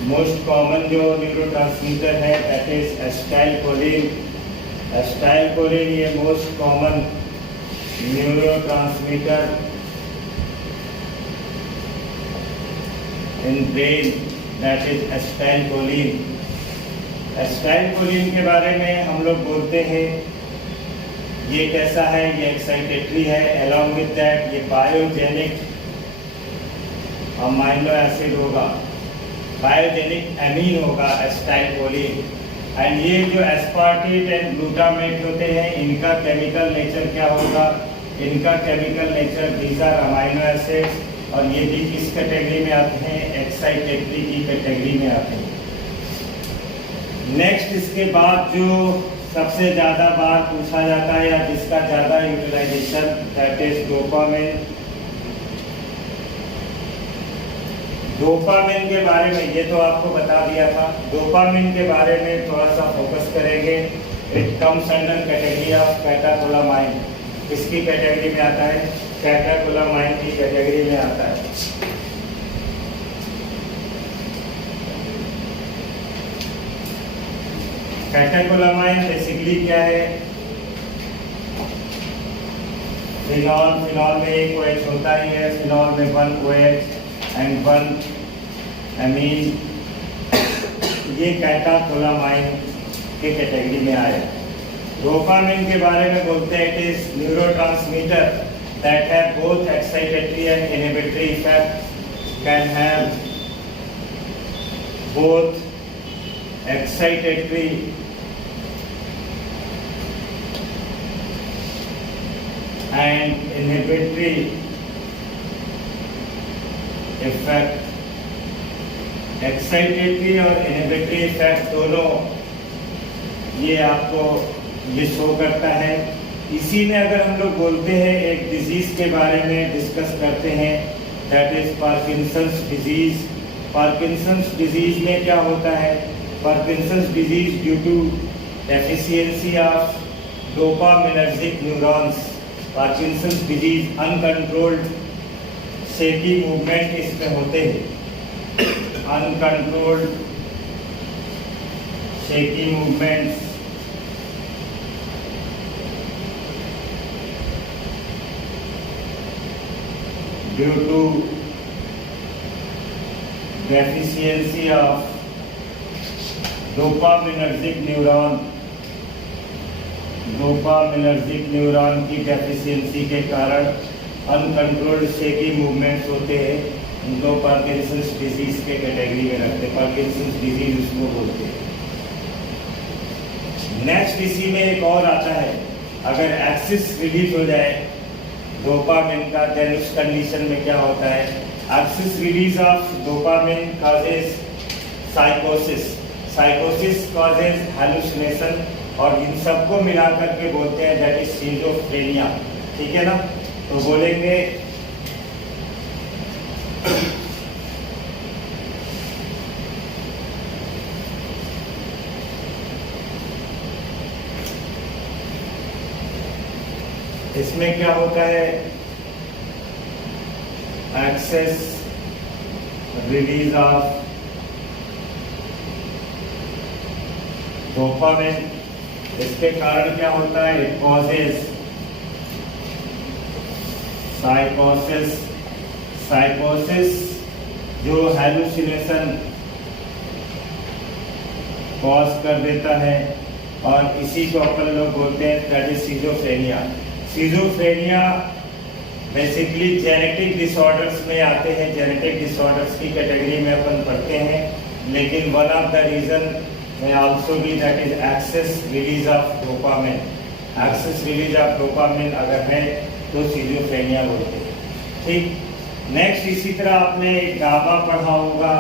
मोस्ट कॉमन जो न्यूरोट्रांसमीटर है दैट इज एसिटाइलकोलिन। एसिटाइलकोलिन ये most common neurotransmitter in brain, that is acetylcholine. Acetylcholine के बारे में हम लोग बोलते हैं ये कैसा है, ये एक्साइटेटरी है, अलॉन्ग विद दैट ये बायोजेनिक अमाइनो एसिड होगा, बायोजेनिक एमीन होगा एसिटाइलकोलिन। एंड ये जो एस्पार्टेट एंड ग्लूटामेट होते हैं इनका केमिकल नेचर क्या होगा? इनका chemical nature these are amino acids और ये भी किस कैटेगरी में आते हैं? एक्साइटेटरी की कैटेगरी में आते हैं। नेक्स्ट इसके बाद जो सबसे ज़्यादा बार पूछा जाता है या जिसका ज़्यादा utilization that is dopamine. Dopamine के बारे में ये तो आपको बता दिया था। डोपामिन के बारे में थोड़ा सा फोकस करेंगे। It comes under category of catecholamine. किसकी कैटेगरी में आता है? कैटाकोलामाइन की कैटेगरी में आता है। कैटाकोलामाइन बेसिकली क्या है? फिनॉल में एक OH होता ही है। फिनॉल में 1 OH एंड 1 एमीन। ये कैटाकोलामाइन के कैटेगरी में आए। डोपामिन के बारे में बोलते हैं, it is neurotransmitter that have both excitatory and inhibitory effect, can have both excitatory and inhibitory effect। Excitatory और इनहिबिटरी इफेक्ट दोनों ये आपको ये शो करता है। इसी में अगर हम लोग बोलते हैं एक डिजीज के बारे में डिस्कस करते हैं, that is Parkinson's disease. Parkinson's disease में क्या होता है? Parkinson's disease due to deficiency of dopaminergic neurons. Parkinson's disease uncontrolled shaky movement इसमें होते हैं, uncontrolled shaky movements due to deficiency of dopaminergic neuron. Dopaminergic neuron की डेफिशिएंसी के कारण अनकंट्रोल्ड शेकी मूवमेंट्स होते हैं, उनको पार्किंसंस डिजीज के कैटेगरी में रखते हैं। पार्किंसंस डिजीज उसको बोलते हैं। नेक्स्ट इसी में एक और आता है, अगर एक्सिस रिलीज हो जाए डोपामिन का, देन उस कंडीशन में क्या होता है? Axis release of dopamine causes साइकोसिस, साइकोसिस causes hallucination, और इन सबको मिलाकर के बोलते हैं दैट इज सिजोफ्रेनिया। ठीक है ना? तो बोलेंगे इसमें क्या होता है? एक्सेस रिलीज ऑफ डोपामिन, इसके कारण क्या होता है? It causes साइकोसिस। साइकोसिस जो हैलुसिनेशन कॉज कर देता है, और इसी को अपन लोग बोलते हैं that is schizophrenia. Schizophrenia basically genetic disorders में आते हैं, जेनेटिक डिसऑर्डर्स की कैटेगरी में अपन पढ़ते हैं, लेकिन one of the reason may also be that is excess release of dopamine। excess release of dopamine अगर है तो सिजोफ्रेनिया बोलते हैं। ठीक, नेक्स्ट इसी तरह आपने गाबा पढ़ा होगा,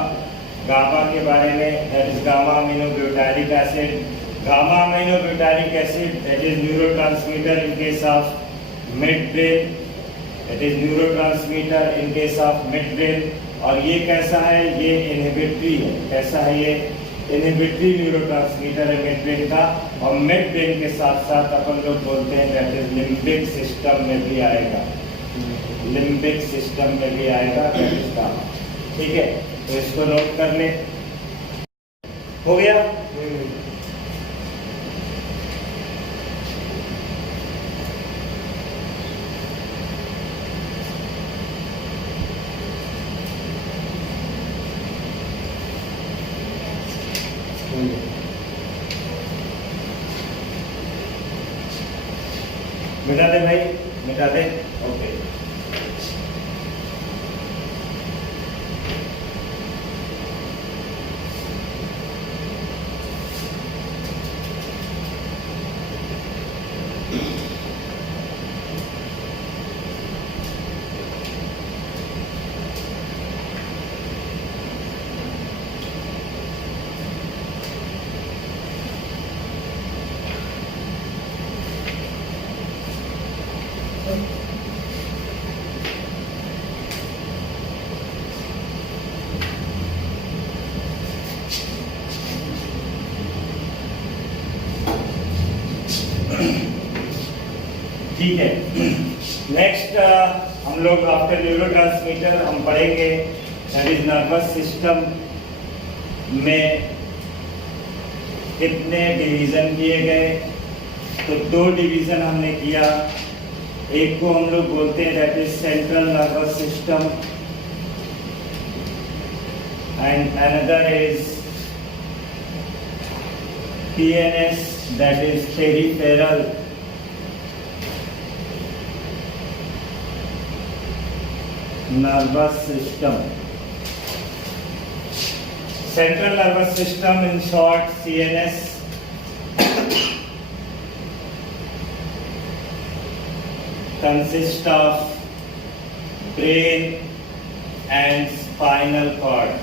गाबा के बारे में, that is gamma aminobutyric acid. Gamma aminobutyric acid that is neurotransmitter in case of midbrain, that is neurotransmitter in case of midbrain. और ये कैसा है? ये इनहिबिटरी है। कैसा है ये? इनहिबिटरी न्यूरोट्रांसमीटर है मिड ब्रेन का, और मिड ब्रेन के साथ साथ अपन लोग बोलते हैं दैट इज लिम्बिक सिस्टम में भी आएगा, लिम्बिक सिस्टम में भी आएगा दैट इज गामा। ठीक है, तो इसको नोट कर ले। हो गया? मिटा दे भाई, मिटा दे। ओके, ठीक है। नेक्स्ट हम लोग आफ्टर न्यूरोट्रांसमीटर हम पढ़ेंगे दैट इज नर्वस सिस्टम में कितने डिवीजन किए गए। तो 2 डिवीजन हमने किया, एक को हम लोग बोलते हैं that is central nervous system and another is PNS, that is peripheral nervous system. Central nervous system, in short CNS, consists of brain and spinal cord.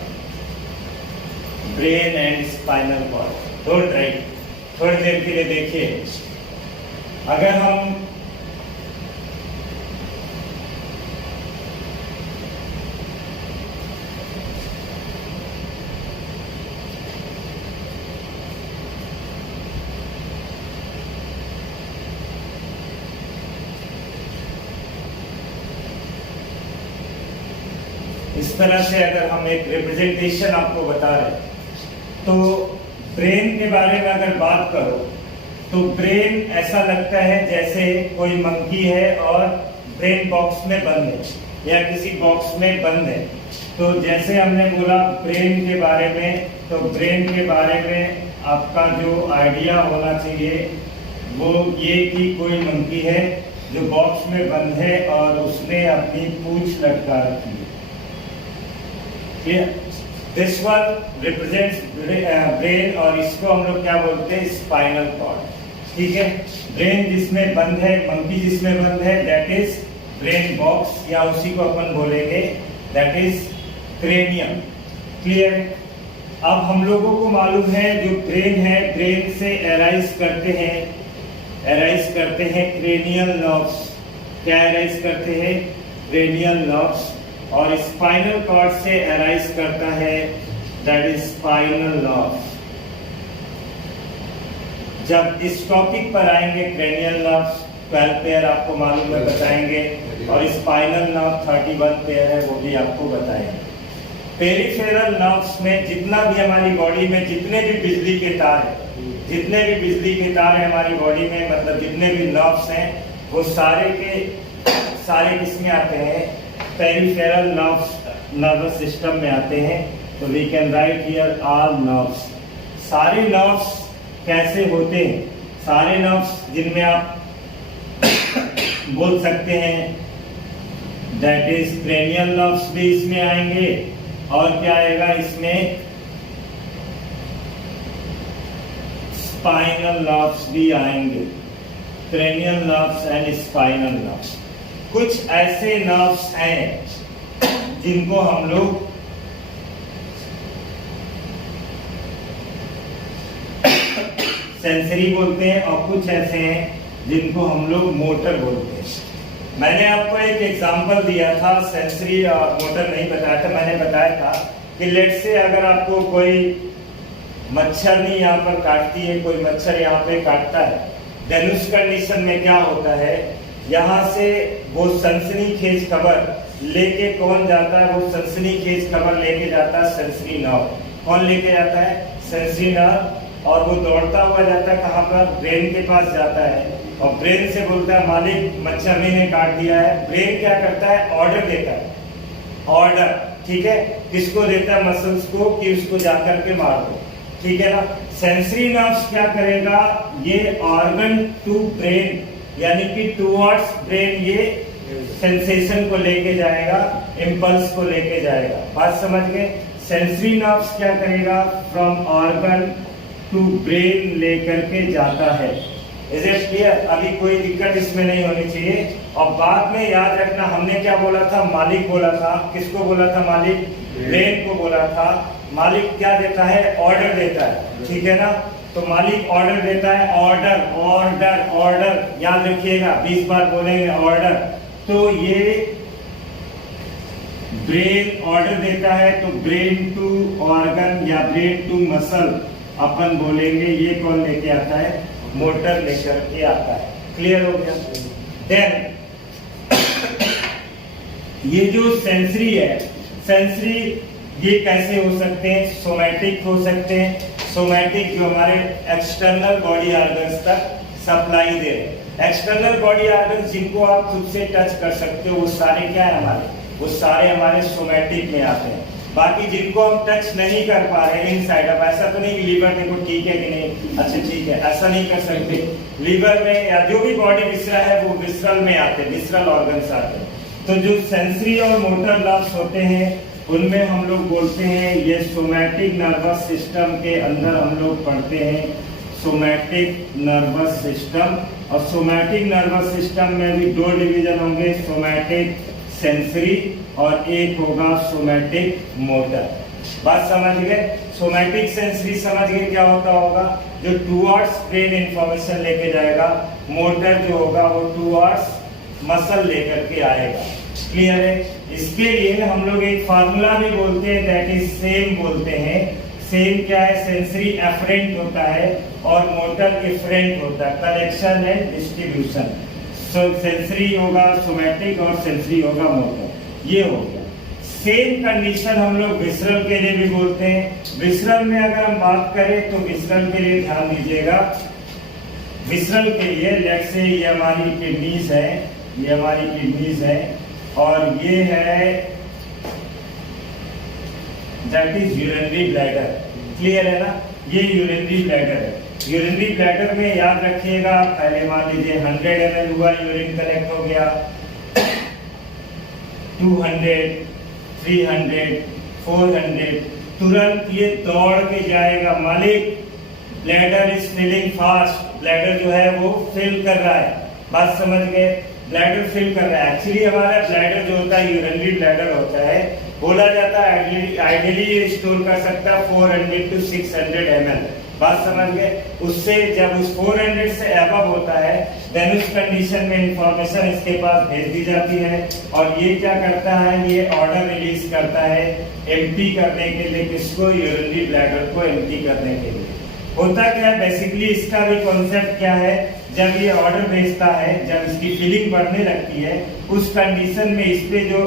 Brain and spinal cord. Don't write. थोड़ी देर के लिए देखिए, अगर हम इस तरह से अगर हम एक रिप्रेजेंटेशन आपको बता रहे हैं, तो ब्रेन के बारे में अगर बात करो तो ब्रेन ऐसा लगता है जैसे कोई मंकी है और ब्रेन बॉक्स में बंद है या किसी बॉक्स में बंद है। तो जैसे हमने बोला ब्रेन के बारे में, तो ब्रेन के बारे में आपका जो आइडिया होना चाहिए वो ये कि कोई मंकी है जो बॉक्स में बंद है और उसने अपनी पूंछ लटका रखी है। दिस वन रिप्रेजेंट्स ब्रेन और इसको हम लोग क्या बोलते हैं, स्पाइनल कॉर्ड। ठीक है, ब्रेन जिसमें बंद है, मंकी जिसमें बंद है, दैट इज ब्रेन बॉक्स, या उसी को अपन बोलेंगे दैट इज क्रेनियम। क्लियर? अब हम लोगों को मालूम है जो ब्रेन है, ब्रेन से एराइज करते हैं क्रेनियल नर्व्स। क्या एराइज करते हैं? Cranial nerves. और स्पाइनल कॉर्ड से एराइज करता है दैट इज स्पाइनल नर्व। जब इस टॉपिक पर आएंगे क्रेनियल नर्व्स 12 पेयर आपको मालूम है, बताएंगे, और स्पाइनल नर्व 31 पेयर है वो भी आपको बताएंगे। पेरिफेरल नर्व्स में जितना भी हमारी बॉडी में जितने भी बिजली के तार है, जितने भी बिजली के तार है हमारी बॉडी में, मतलब जितने भी नर्व्स हैं वो सारे के सारे किसमें आते हैं? पेरिफेरल नर्वस सिस्टम में आते हैं। तो we can write here all nerves. सारे नर्व्स कैसे होते हैं? सारे नर्व्स जिनमें आप बोल सकते हैं दैट इज क्रेनियल नर्व्स भी इसमें आएंगे, और क्या आएगा इसमें? स्पाइनल नर्व्स भी आएंगे। Cranial nerves and spinal nerves. कुछ ऐसे नर्व्स हैं जिनको हम लोग सेंसरी बोलते हैं, और कुछ ऐसे हैं जिनको हम लोग मोटर बोलते हैं। मैंने आपको एक एग्जांपल दिया था, सेंसरी और मोटर नहीं बताया था। मैंने बताया था कि लेट से अगर आपको कोई मच्छरनी यहाँ पर काटती है, कोई मच्छर यहाँ पे काटता है, देन उस कंडीशन में क्या होता है, यहाँ से वो सनसनीखेज खबर लेके कौन जाता है? वो सनसनीखेज खबर लेके जाता है सेंसरी नर्व। कौन लेके जाता है? Sensory nerve. और वो दौड़ता हुआ जाता है कहाँ पर? ब्रेन के पास जाता है, और ब्रेन से बोलता है मालिक मच्छरनी ने काट दिया है। ब्रेन क्या करता है? ऑर्डर देता है। ऑर्डर, ठीक है, किसको देता है? मसल्स को, कि उसको जाकर के मार दो। ठीक है ना? सेंसरी नर्व्स क्या करेगा? ये ऑर्गन टू ब्रेन, यानी कि टूवर्ड्स ब्रेन ये सेंसेशन को लेके जाएगा, इम्पल्स को लेके जाएगा। बात समझ गए? सेंसरी नर्व्स क्या करेगा? फ्रॉम ऑर्गन टू ब्रेन लेकर के जाता है। Is it clear? अभी कोई दिक्कत इसमें नहीं होनी चाहिए। और बाद में याद रखना, हमने क्या बोला था? मालिक बोला था। किसको बोला था? मालिक, ब्रेन को बोला था। मालिक क्या देता है? ऑर्डर देता है। ठीक है ना? तो मालिक ऑर्डर देता है। ऑर्डर ऑर्डर ऑर्डर, याद रखिएगा, 20 बार बोलेंगे ऑर्डर। तो ये ब्रेन ऑर्डर देता है, तो ब्रेन टू ऑर्गन या ब्रेन टू मसल अपन बोलेंगे। ये कौन लेके आता है? मोटर लेकर के आता है। क्लियर हो गया? देन ये जो सेंसरी है, सेंसरी ये कैसे हो सकते हैं? सोमैटिक हो सकते हैं। सोमैटिक जो हमारे एक्सटर्नल बॉडी ऑर्गन्स तक सप्लाई दे रहे हैं। एक्सटर्नल बॉडी ऑर्गन्स जिनको आप खुद से टच कर सकते हो, वो सारे क्या है हमारे? वो सारे हमारे सोमैटिक में आते हैं। बाकी जिनको हम टच नहीं कर पा रहे हैं इनसाइड, अब ऐसा तो नहीं कि लीवर देखो ठीक है कि नहीं, अच्छा ठीक है, ऐसा नहीं कर सकते। लीवर में या जो भी बॉडी विसरा है वो विसरल में आते हैं, विसरल ऑर्गन्स आते हैं। तो जो सेंसरी और मोटर नर्व्स होते हैं उनमें हम लोग बोलते हैं, ये सोमैटिक नर्वस सिस्टम के अंदर हम लोग पढ़ते हैं सोमैटिक नर्वस सिस्टम। और सोमैटिक नर्वस सिस्टम में भी दो डिवीजन होंगे, सोमैटिक सेंसरी और एक होगा सोमैटिक मोटर। बात समझ गए? सोमैटिक सेंसरी समझ गए क्या होता होगा, जो टुवर्ड्स ब्रेन इंफॉर्मेशन लेके जाएगा। मोटर जो होगा वो टुवर्ड्स मसल लेकर के आएगा। क्लियर है? इसके लिए हम लोग एक फार्मूला भी बोलते हैं, दैट इज सेम बोलते हैं। सेम क्या है? सेंसरी एफरेंट होता है और मोटर इफरेंट होता है, कलेक्शन एंड डिस्ट्रीब्यूशन। सेंसरी होगा सोमैटिक और सेंसरी होगा मोटर, ये हो गया। सेम कंडीशन हम लोग विसरल के लिए भी बोलते हैं। विसरल में अगर हम बात करें तो विसरल के लिए ध्यान दीजिएगा, विसरल के लिए लेट्स से ये हमारी किडनीज है, ये हमारी किडनीज है और ये है that is urinary bladder. Clear है ना? ये यूरिनरी ब्लैडर है। यूरिनरी ब्लैडर में याद रखिएगा, पहले मान लीजिए 100 ml हुआ, यूरिन कलेक्ट हो गया, 200, 300, 400, तुरंत ये दौड़ के जाएगा, मालिक bladder is filling fast, bladder जो है वो फिल कर रहा है। बात समझ गए? ब्लैडर फिल कर रहा है। एक्चुअली हमारा ब्लैडर जो होता है यूरिनरी ब्लैडर होता है, बोला जाता है आइडियली ये स्टोर कर सकता है 400 to 600 ml। बात समझ गए? उससे जब उस 400 से अबव होता है देन उस कंडीशन में इंफॉर्मेशन इसके पास भेज दी जाती है और ये क्या करता है, ये ऑर्डर रिलीज करता है एम्प्टी करने के लिए। किसको? यूरिनरी ब्लैडर को एम्प्टी करने के लिए। होता क्या है बेसिकली, इसका भी कॉन्सेप्ट क्या है, जब ये ऑर्डर भेजता है, जब इसकी फीलिंग बढ़ने लगती है, उस कंडीशन में इस पे जो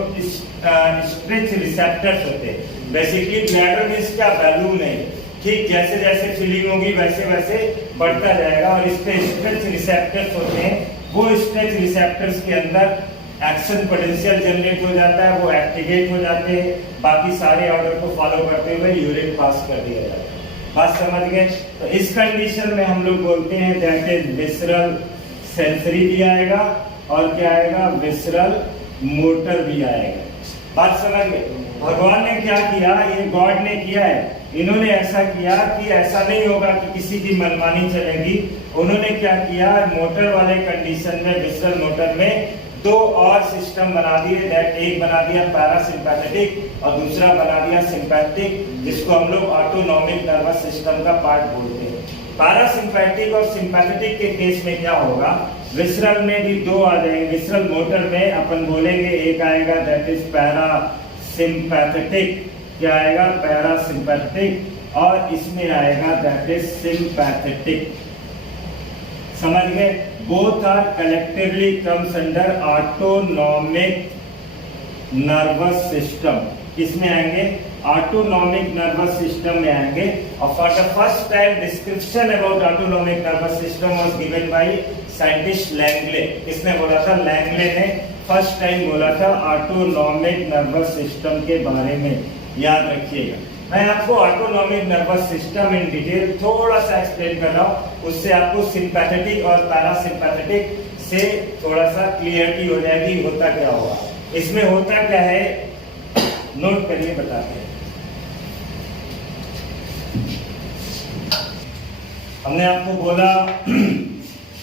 स्ट्रेच रिसेप्टर्स होते हैं, बेसिकली ब्लैडर में इसका बैलून है, ठीक जैसे जैसे फीलिंग होगी वैसे वैसे बढ़ता जाएगा और इस पे स्ट्रेच रिसेप्टर्स होते हैं। वो स्ट्रेच रिसेप्टर्स के अंदर एक्शन पोटेंशियल जनरेट हो जाता है, वो एक्टिवेट हो जाते हैं, बाकी सारे ऑर्डर को फॉलो करते हुए यूरिन पास कर दिया जाता है। बात समझ गए? तो इस कंडीशन में हम लोग बोलते हैं दैट इज विसरल सेंसरी भी आएगा और क्या आएगा, विसरल मोटर भी आएगा। बात समझ गए? भगवान ने क्या किया, ये गॉड ने किया है, इन्होंने ऐसा किया कि ऐसा नहीं होगा कि किसी की मनमानी चलेगी। उन्होंने क्या किया, मोटर वाले कंडीशन में, विसरल मोटर में दो और सिस्टम बना दिए, दैट एक बना दिया पैरासिम्पैथेटिक और दूसरा बना दिया सिंपैथेटिक, जिसको हम लोग ऑटोनॉमिक नर्वस सिस्टम का पार्ट बोलते हैं। पैरासिम्पैथेटिक और सिंपैथेटिक के केस में क्या होगा, विसरल में भी दो आ जाएंगे। विसरल मोटर में अपन बोलेंगे एक आएगा दैट इज पैरासिम्पैथेटिक, क्या आएगा, पैरासिम्पैथेटिक, और इसमें आएगा दैट इज सिंपैथेटिक। समझ गए? Both are collectively comes under autonomic nervous system. किसमें आएंगे, ऑटोनॉमिक नर्वस सिस्टम में आएंगे। और for the first time description about autonomic nervous system was given by scientist Langley. किसने बोला था, लैंगले ने फर्स्ट टाइम बोला था ऑटोनॉमिक नर्वस सिस्टम के बारे में, याद रखिएगा। मैं आपको autonomic nervous system in detail थोड़ा सा एक्सप्लेन कर रहा हूँ, उससे आपको सिंपैथेटिक और पैरासिम्पैथेटिक से थोड़ा सा क्लियरिटी हो जाएगी होता क्या होगा। इसमें होता क्या है नोट करिए, बताते हैं। हमने आपको बोला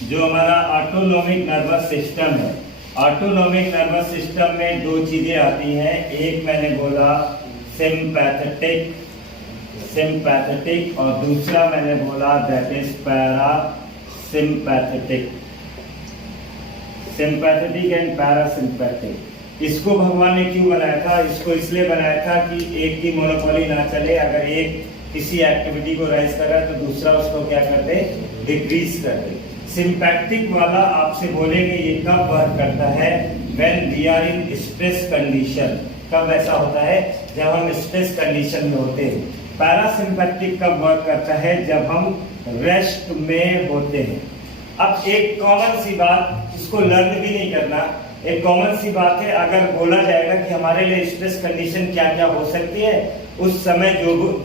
जो हमारा ऑटोनॉमिक नर्वस सिस्टम है, ऑटोनॉमिक नर्वस सिस्टम में दो चीजें आती हैं। एक मैंने बोला सिंपैथेटिक और दूसरा मैंने बोला that is parasympathetic. Sympathetic and parasympathetic. इसको भगवान ने क्यों बनाया था, इसको इसलिए बनाया था कि एक की मोनोपोली ना चले। अगर एक किसी एक्टिविटी को राइज कर रहा है तो दूसरा उसको क्या कर दे, डिक्रीज कर दे। सिंपैथेटिक वाला आपसे बोलेंगे ये कब वर्क करता है, when we are in stress condition. कब ऐसा होता है, जब हम स्ट्रेस कंडीशन में होते हैं। पैरासिम्पैथेटिक कब वर्क करता है, जब हम रेस्ट में होते हैं। अब एक कॉमन सी बात, इसको लर्न भी नहीं करना, एक कॉमन सी बात है, अगर बोला जाएगा कि हमारे लिए स्ट्रेस कंडीशन क्या क्या हो सकती है, उस समय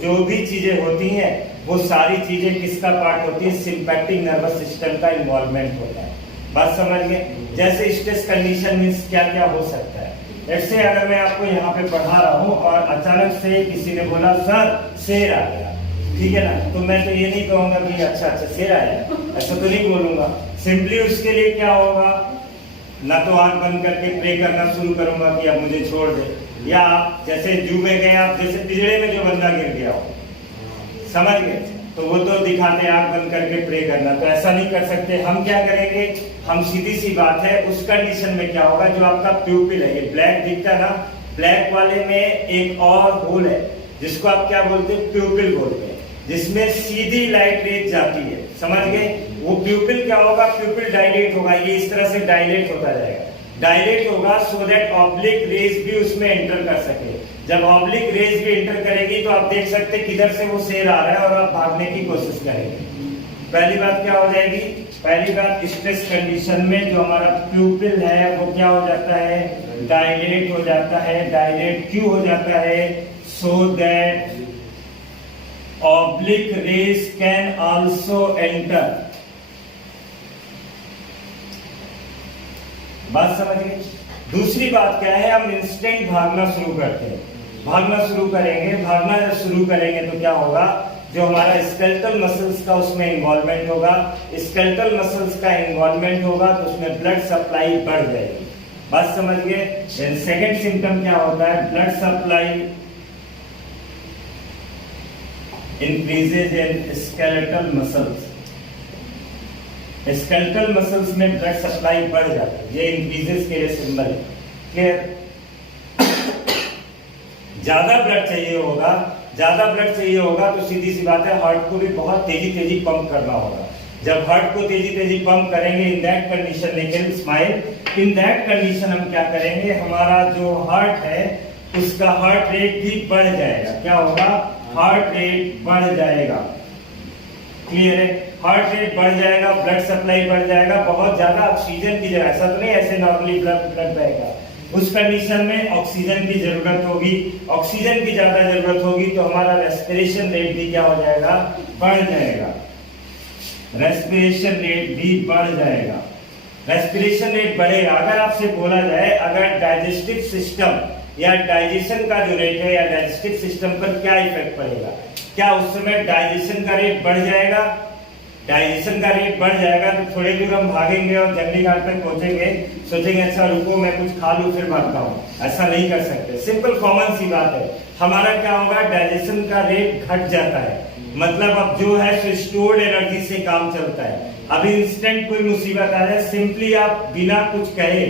जो भी चीजें होती हैं वो सारी चीजें किसका पार्ट होती है, सिंपैथेटिक नर्वस सिस्टम का इन्वॉल्वमेंट होता है। बात समझ गए? जैसे स्ट्रेस कंडीशन मींस क्या क्या हो सकता है। ऐसे अगर मैं आपको यहाँ पे पढ़ा रहा हूँ और अचानक से किसी ने बोला सर शेर आ गया, ठीक है ना, तो मैं तो ये नहीं कहूंगा कि अच्छा शेर आया, ऐसा तो नहीं बोलूंगा। सिंपली उसके लिए क्या होगा, ना तो आंख बंद करके प्रे करना शुरू करूंगा कि अब मुझे छोड़ दे, या आप जैसे जू में गए, आप जैसे पिंजड़े में जो बंदा गिर गया हो, समझ गए, तो वो तो दिखाते हैं आंख बंद करके प्रे करना, तो ऐसा नहीं कर सकते। हम क्या करेंगे, हम सीधी सी बात है, उस कंडीशन में क्या होगा, जो आपका प्यूपिल है, ये ब्लैक दिखता है ना, ब्लैक वाले में एक और होल है जिसको आप क्या बोलते हैं, प्यूपिल बोलते हैं, जिसमें सीधी लाइट रेज जाती है, समझ गए। वो प्यूपिल क्या होगा, प्यूपिल डायलेट होगा, ये इस तरह से डायलेट होता जाएगा, डायलेट होगा सो दैट ऑब्लिक रेज भी उसमें एंटर कर सके। जब ऑब्लिक रेज भी एंटर करेगी तो आप देख सकते किधर से वो शेर आ रहा है और आप भागने की कोशिश करेंगे। पहली बात क्या हो जाएगी, पहली बात स्ट्रेस कंडीशन में जो हमारा प्यूपिल है वो क्या हो जाता है, डायलेट हो जाता है। डायलेट क्यों हो जाता है, so that oblique raise can also enter. बात समझ गए? दूसरी बात क्या है, हम इंस्टेंट भागना शुरू करते हैं, भागना शुरू करेंगे, भागना जब शुरू करेंगे तो क्या होगा, जो हमारा स्केलेटल मसल्स का उसमें इन्वॉल्वमेंट होगा, स्केलेटल मसल्स का इन्वॉल्वमेंट होगा तो उसमें ब्लड सप्लाई बढ़ जाएगी। बात समझ गए? सेकेंड सिम्टम क्या होता है, blood supply increases in skeletal muscles. Skeletal muscles में ब्लड सप्लाई बढ़ जाता है, ये इंक्रीजेस के लिए सिंबल है। क्लियर? ज्यादा ब्लड चाहिए होगा, ज्यादा ब्लड चाहिए होगा तो सीधी सी बात है, हार्ट को भी बहुत तेजी पंप करना होगा। जब हार्ट को तेजी पंप करेंगे, इन दैट कंडीशन, लेकिन स्माइल, इन दैट कंडीशन हम क्या करेंगे, हमारा जो हार्ट है उसका हार्ट रेट भी बढ़ जाएगा। क्या होगा, हार्ट रेट बढ़ जाएगा। क्लियर है? हार्ट रेट बढ़ जाएगा, ब्लड सप्लाई बढ़ जाएगा, बहुत ज्यादा ऑक्सीजन की जगह, ऐसा तो नहीं ऐसे नॉर्मली ब्लड बहेगा, उस कंडीशन में ऑक्सीजन की जरूरत होगी, ऑक्सीजन की ज्यादा जरूरत होगी तो हमारा रेस्पिरेशन रेट भी क्या हो जाएगा, बढ़ जाएगा। रेस्पिरेशन रेट भी बढ़ जाएगा। रेस्पिरेशन रेट बढ़ेगा। अगर आपसे बोला जाए, अगर डाइजेस्टिव सिस्टम या डाइजेशन का जो रेट है या डाइजेस्टिव सिस्टम पर क्या इफेक्ट पड़ेगा, क्या उस समय डाइजेशन का रेट बढ़ जाएगा, डाइजेशन का रेट बढ़ जाएगा तो थोड़ी दूर हम भागेंगे और जंगली घाट तक पहुंचेंगे, सोचेंगे अच्छा रुको मैं कुछ खा लूं फिर भागता हूं, ऐसा नहीं कर सकते। सिंपल कॉमन सी बात है, हमारा क्या होगा, डाइजेशन का रेट घट जाता है, मतलब अब जो है स्टोर्ड एनर्जी से काम चलता है। अभी इंस्टेंट कोई मुसीबत आ जाए, सिंपली आप बिना कुछ कहे,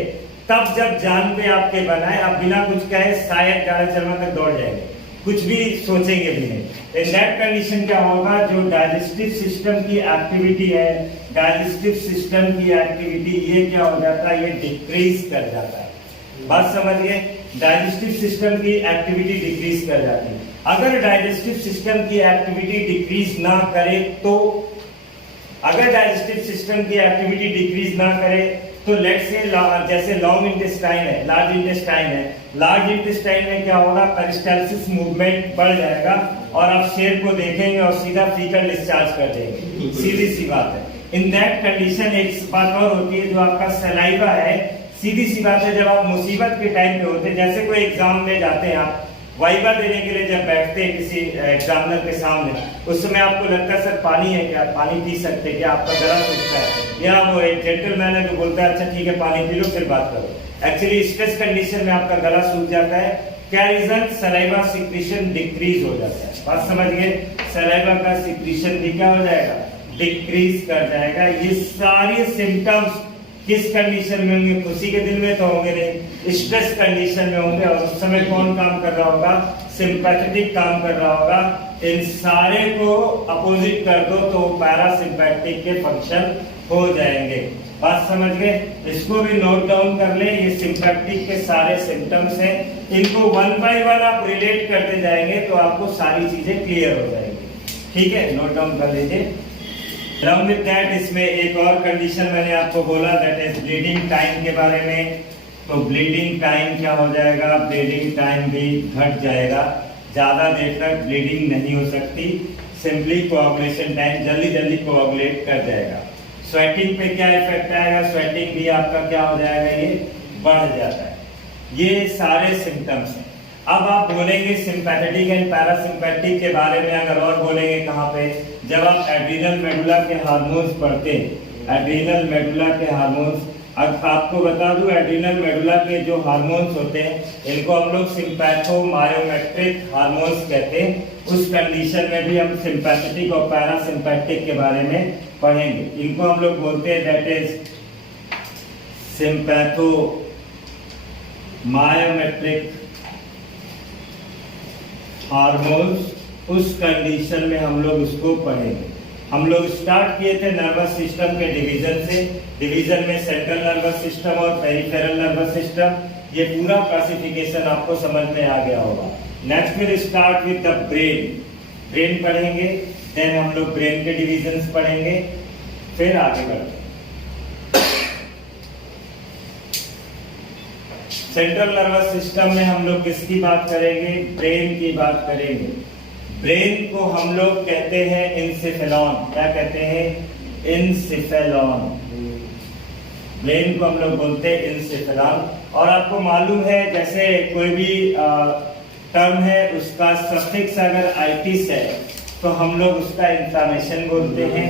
तब जब जान पे आपके बनाए, आप बिना कुछ कहे शायद 11 चरमा तक दौड़ जाएंगे, कुछ भी सोचेंगे भी नहीं। इन दैट कंडीशन क्या होगा, जो डाइजेस्टिव सिस्टम की एक्टिविटी है, डाइजेस्टिव सिस्टम की एक्टिविटी ये क्या हो जाता है, ये डिक्रीज कर जाता है। बात समझ गए? डाइजेस्टिव सिस्टम की एक्टिविटी डिक्रीज कर जाती है। अगर डाइजेस्टिव सिस्टम की एक्टिविटी डिक्रीज ना करे तो, अगर डाइजेस्टिव सिस्टम की एक्टिविटी डिक्रीज ना करे तो लेट्स से जैसे लॉन्ग इंटेस्टाइन है, लार्ज इंटेस्टाइन है, लार्ज इंटेस्टाइन में क्या होगा, पेरिस्टाल्सिस मूवमेंट बढ़ जाएगा और आप शेर को देखेंगे और सीधा फीकल डिस्चार्ज कर देंगे, सीधी सी बात है। इन दैट कंडीशन एक बात और होती है, जो आपका सलाइवा है, सीधी सी बात है, जब आप मुसीबत के टाइम पे होते हैं, जैसे कोई एग्जाम में जाते हैं आप, वाइवा देने के लिए जब बैठते हैं किसी एग्जामिनर के सामने, उस समय आपको लगता है सर पानी है क्या, पानी पी सकते हैं क्या, आपका गला सूखता है, या वो एक जेंटलमैन है जो बोलता है अच्छा ठीक है पानी पी लो फिर बात करो। एक्चुअली स्ट्रेस कंडीशन में आपका गला सूख जाता है, क्या रीजन, सलाइवा सिक्रीशन डिक्रीज हो जाता है। बात समझ गए? सलाइवा का सिक्रीशन भी क्या हो जाएगा, डिक्रीज कर जाएगा। ये सारे सिम्टम्स किस कंडीशन में होंगे, खुशी के दिन में तो होंगे नहीं, स्ट्रेस कंडीशन में होंगे, और उस समय कौन काम कर रहा होगा, सिंपैथेटिक काम कर रहा होगा। इन सारे को अपोजिट कर दो तो पैरासिम्पैथेटिक के फंक्शन हो जाएंगे। बात समझ गए? इसको भी नोट डाउन कर ले, ये सिंपैथेटिक के सारे सिम्टम्स हैं, इनको वन बाय वन आप रिलेट करते जाएंगे तो आपको सारी चीजें क्लियर हो जाएंगी। ठीक है, नोट डाउन कर लीजिए। Along with that, इसमें एक और कंडीशन मैंने आपको बोला, दैट इज ब्लीडिंग टाइम के बारे में। तो ब्लीडिंग टाइम क्या हो जाएगा, ब्लीडिंग टाइम भी घट जाएगा, ज़्यादा देर तक ब्लीडिंग नहीं हो सकती, सिंपली कोआगुलेशन टाइम जल्दी जल्दी कोआगुलेट कर जाएगा। स्वेटिंग पे क्या इफेक्ट आएगा, स्वेटिंग भी आपका क्या हो जाएगा, ये बढ़ जाता है। ये सारे सिम्टम्स हैं। अब आप बोलेंगे सिंपैथेटिक एंड पैरासिम्पैथिक के बारे में, अगर और बोलेंगे कहाँ पे, जब आप एड्रीनल मेडुला के हार्मोन्स पढ़ते हैं, एड्रीनल मेडुला के हार्मोन्स, अब आपको बता दूं एड्रीनल मेडुला के जो हार्मोन्स होते हैं इनको हम लोग सिंपैथोमायोमेट्रिक हार्मोन्स कहते हैं। उस कंडीशन में भी हम सिंपैथेटिक और पैरासिम्पैथिक के बारे में पढ़ेंगे। इनको हम लोग बोलते हैं दैट इज सिंपैथो मायोमेट्रिक हार्मोन्स। उस कंडीशन में हम लोग उसको पढ़ेंगे। हम लोग स्टार्ट किए थे नर्वस सिस्टम के डिवीजन से। डिवीजन में सेंट्रल नर्वस सिस्टम और पेरिफेरल नर्वस सिस्टम, ये पूरा क्लासिफिकेशन आपको समझ में आ गया होगा। नेक्स्ट फिर start with the brain. Brain पढ़ेंगे, देन हम लोग ब्रेन के डिवीजन्स पढ़ेंगे, फिर आगे बढ़ते हैं। सेंट्रल नर्वस सिस्टम में हम लोग किसकी बात करेंगे, ब्रेन की बात करेंगे। ब्रेन को हम लोग कहते हैं इंसेफेलॉन। क्या कहते हैं, इंसेफेलॉन। ब्रेन को हम लोग बोलते हैं इंसेफेलॉन। और आपको मालूम है जैसे कोई भी टर्म है उसका सफिक्स अगर आइटिस है तो हम लोग उसका इन्फ्लेमेशन बोलते हैं।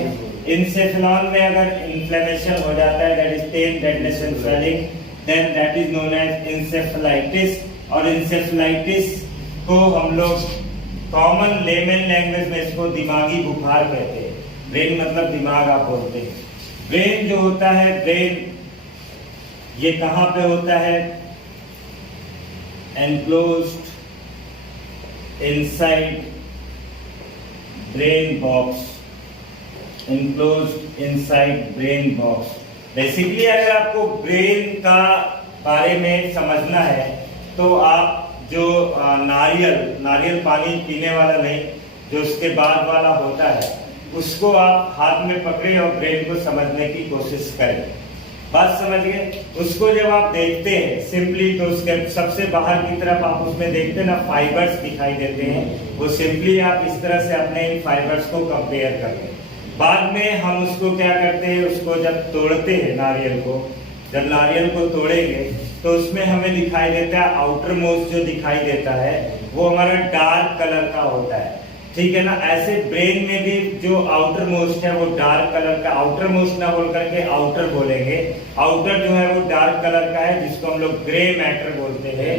इंसेफेलॉन में अगर इन्फ्लेमेशन हो जाता है that is pain, redness and swelling, then that is known as encephalitis. और इंसेफेलाइटिस को हम लोग कॉमन लेमन लैंग्वेज में इसको दिमागी बुखार कहते हैं। ब्रेन मतलब दिमाग आप बोलते हैं। ब्रेन जो होता है, ब्रेन ये कहां पे होता है, enclosed inside brain box, enclosed inside brain box. Basically अगर आपको ब्रेन का बारे में समझना है तो आप जो नारियल पानी पीने वाला नहीं, जो उसके बाद वाला होता है उसको आप हाथ में पकड़े और ब्रेन को समझने की कोशिश करें। बात समझ गए। उसको जब आप देखते हैं सिंपली तो उसके सबसे बाहर की तरफ आप उसमें देखते हैं ना फाइबर्स दिखाई देते हैं, वो सिंपली आप इस तरह से अपने इन फाइबर्स को कंपेयर करते हैं। बाद में हम उसको क्या करते हैं, उसको जब तोड़ते हैं नारियल को, जब नारियल को तोड़ेंगे तो उसमें हमें दिखाई देता है आउटर मोस्ट जो दिखाई देता है वो हमारा डार्क कलर का होता है, ठीक है ना। ऐसे ब्रेन में भी जो आउटर मोस्ट है वो डार्क कलर का, आउटर मोस्ट ना बोल करके आउटर बोलेंगे। आउटर जो है वो डार्क कलर का है जिसको हम लोग ग्रे मैटर बोलते हैं।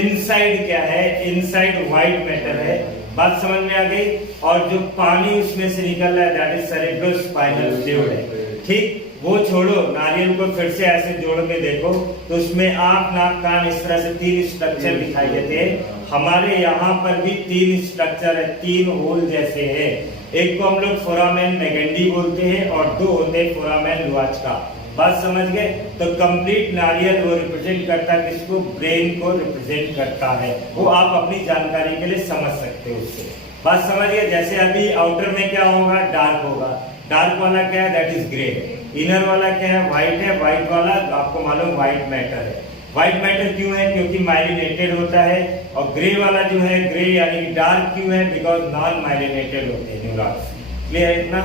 इनसाइड क्या है, इनसाइड व्हाइट मैटर है। बात समझ में आ गई। और जो पानी उसमें से निकल रहा है दैट इज सेरेब्रोस्पाइनल फ्लूइड है, ठीक। वो छोड़ो, नारियल को फिर से ऐसे जोड़ के देखो तो उसमें आंख, नाक, कान इस तरह से 3 स्ट्रक्चर दिखाई देते हैं। हमारे यहाँ पर भी 3 स्ट्रक्चर है, 3 होल जैसे हैं। एक को हम लोग फोरामेन मैगेंडी बोलते हैं और 2 होते हैं फोरामेन लुआचका। बात समझ गए। तो कंप्लीट नारियल वो रिप्रेजेंट करता है किसको, ब्रेन को रिप्रेजेंट करता है। वो आप अपनी जानकारी के लिए समझ सकते हो उससे। बात समझ गए। जैसे अभी आउटर में क्या होगा, डार्क होगा। डार्क वाला क्या है, दैट इज ग्रे। इनर वाला क्या है, व्हाइट है। व्हाइट वाला आपको मालूम व्हाइट मैटर है। व्हाइट मैटर क्यों है, क्योंकि माइलिनेटेड होता है। और ग्रे वाला जो है, ग्रे यानी डार्क क्यों है, बिकॉज नॉन माइलिनेटेड होते हैं न्यूरॉन्स। क्लियर है इतना।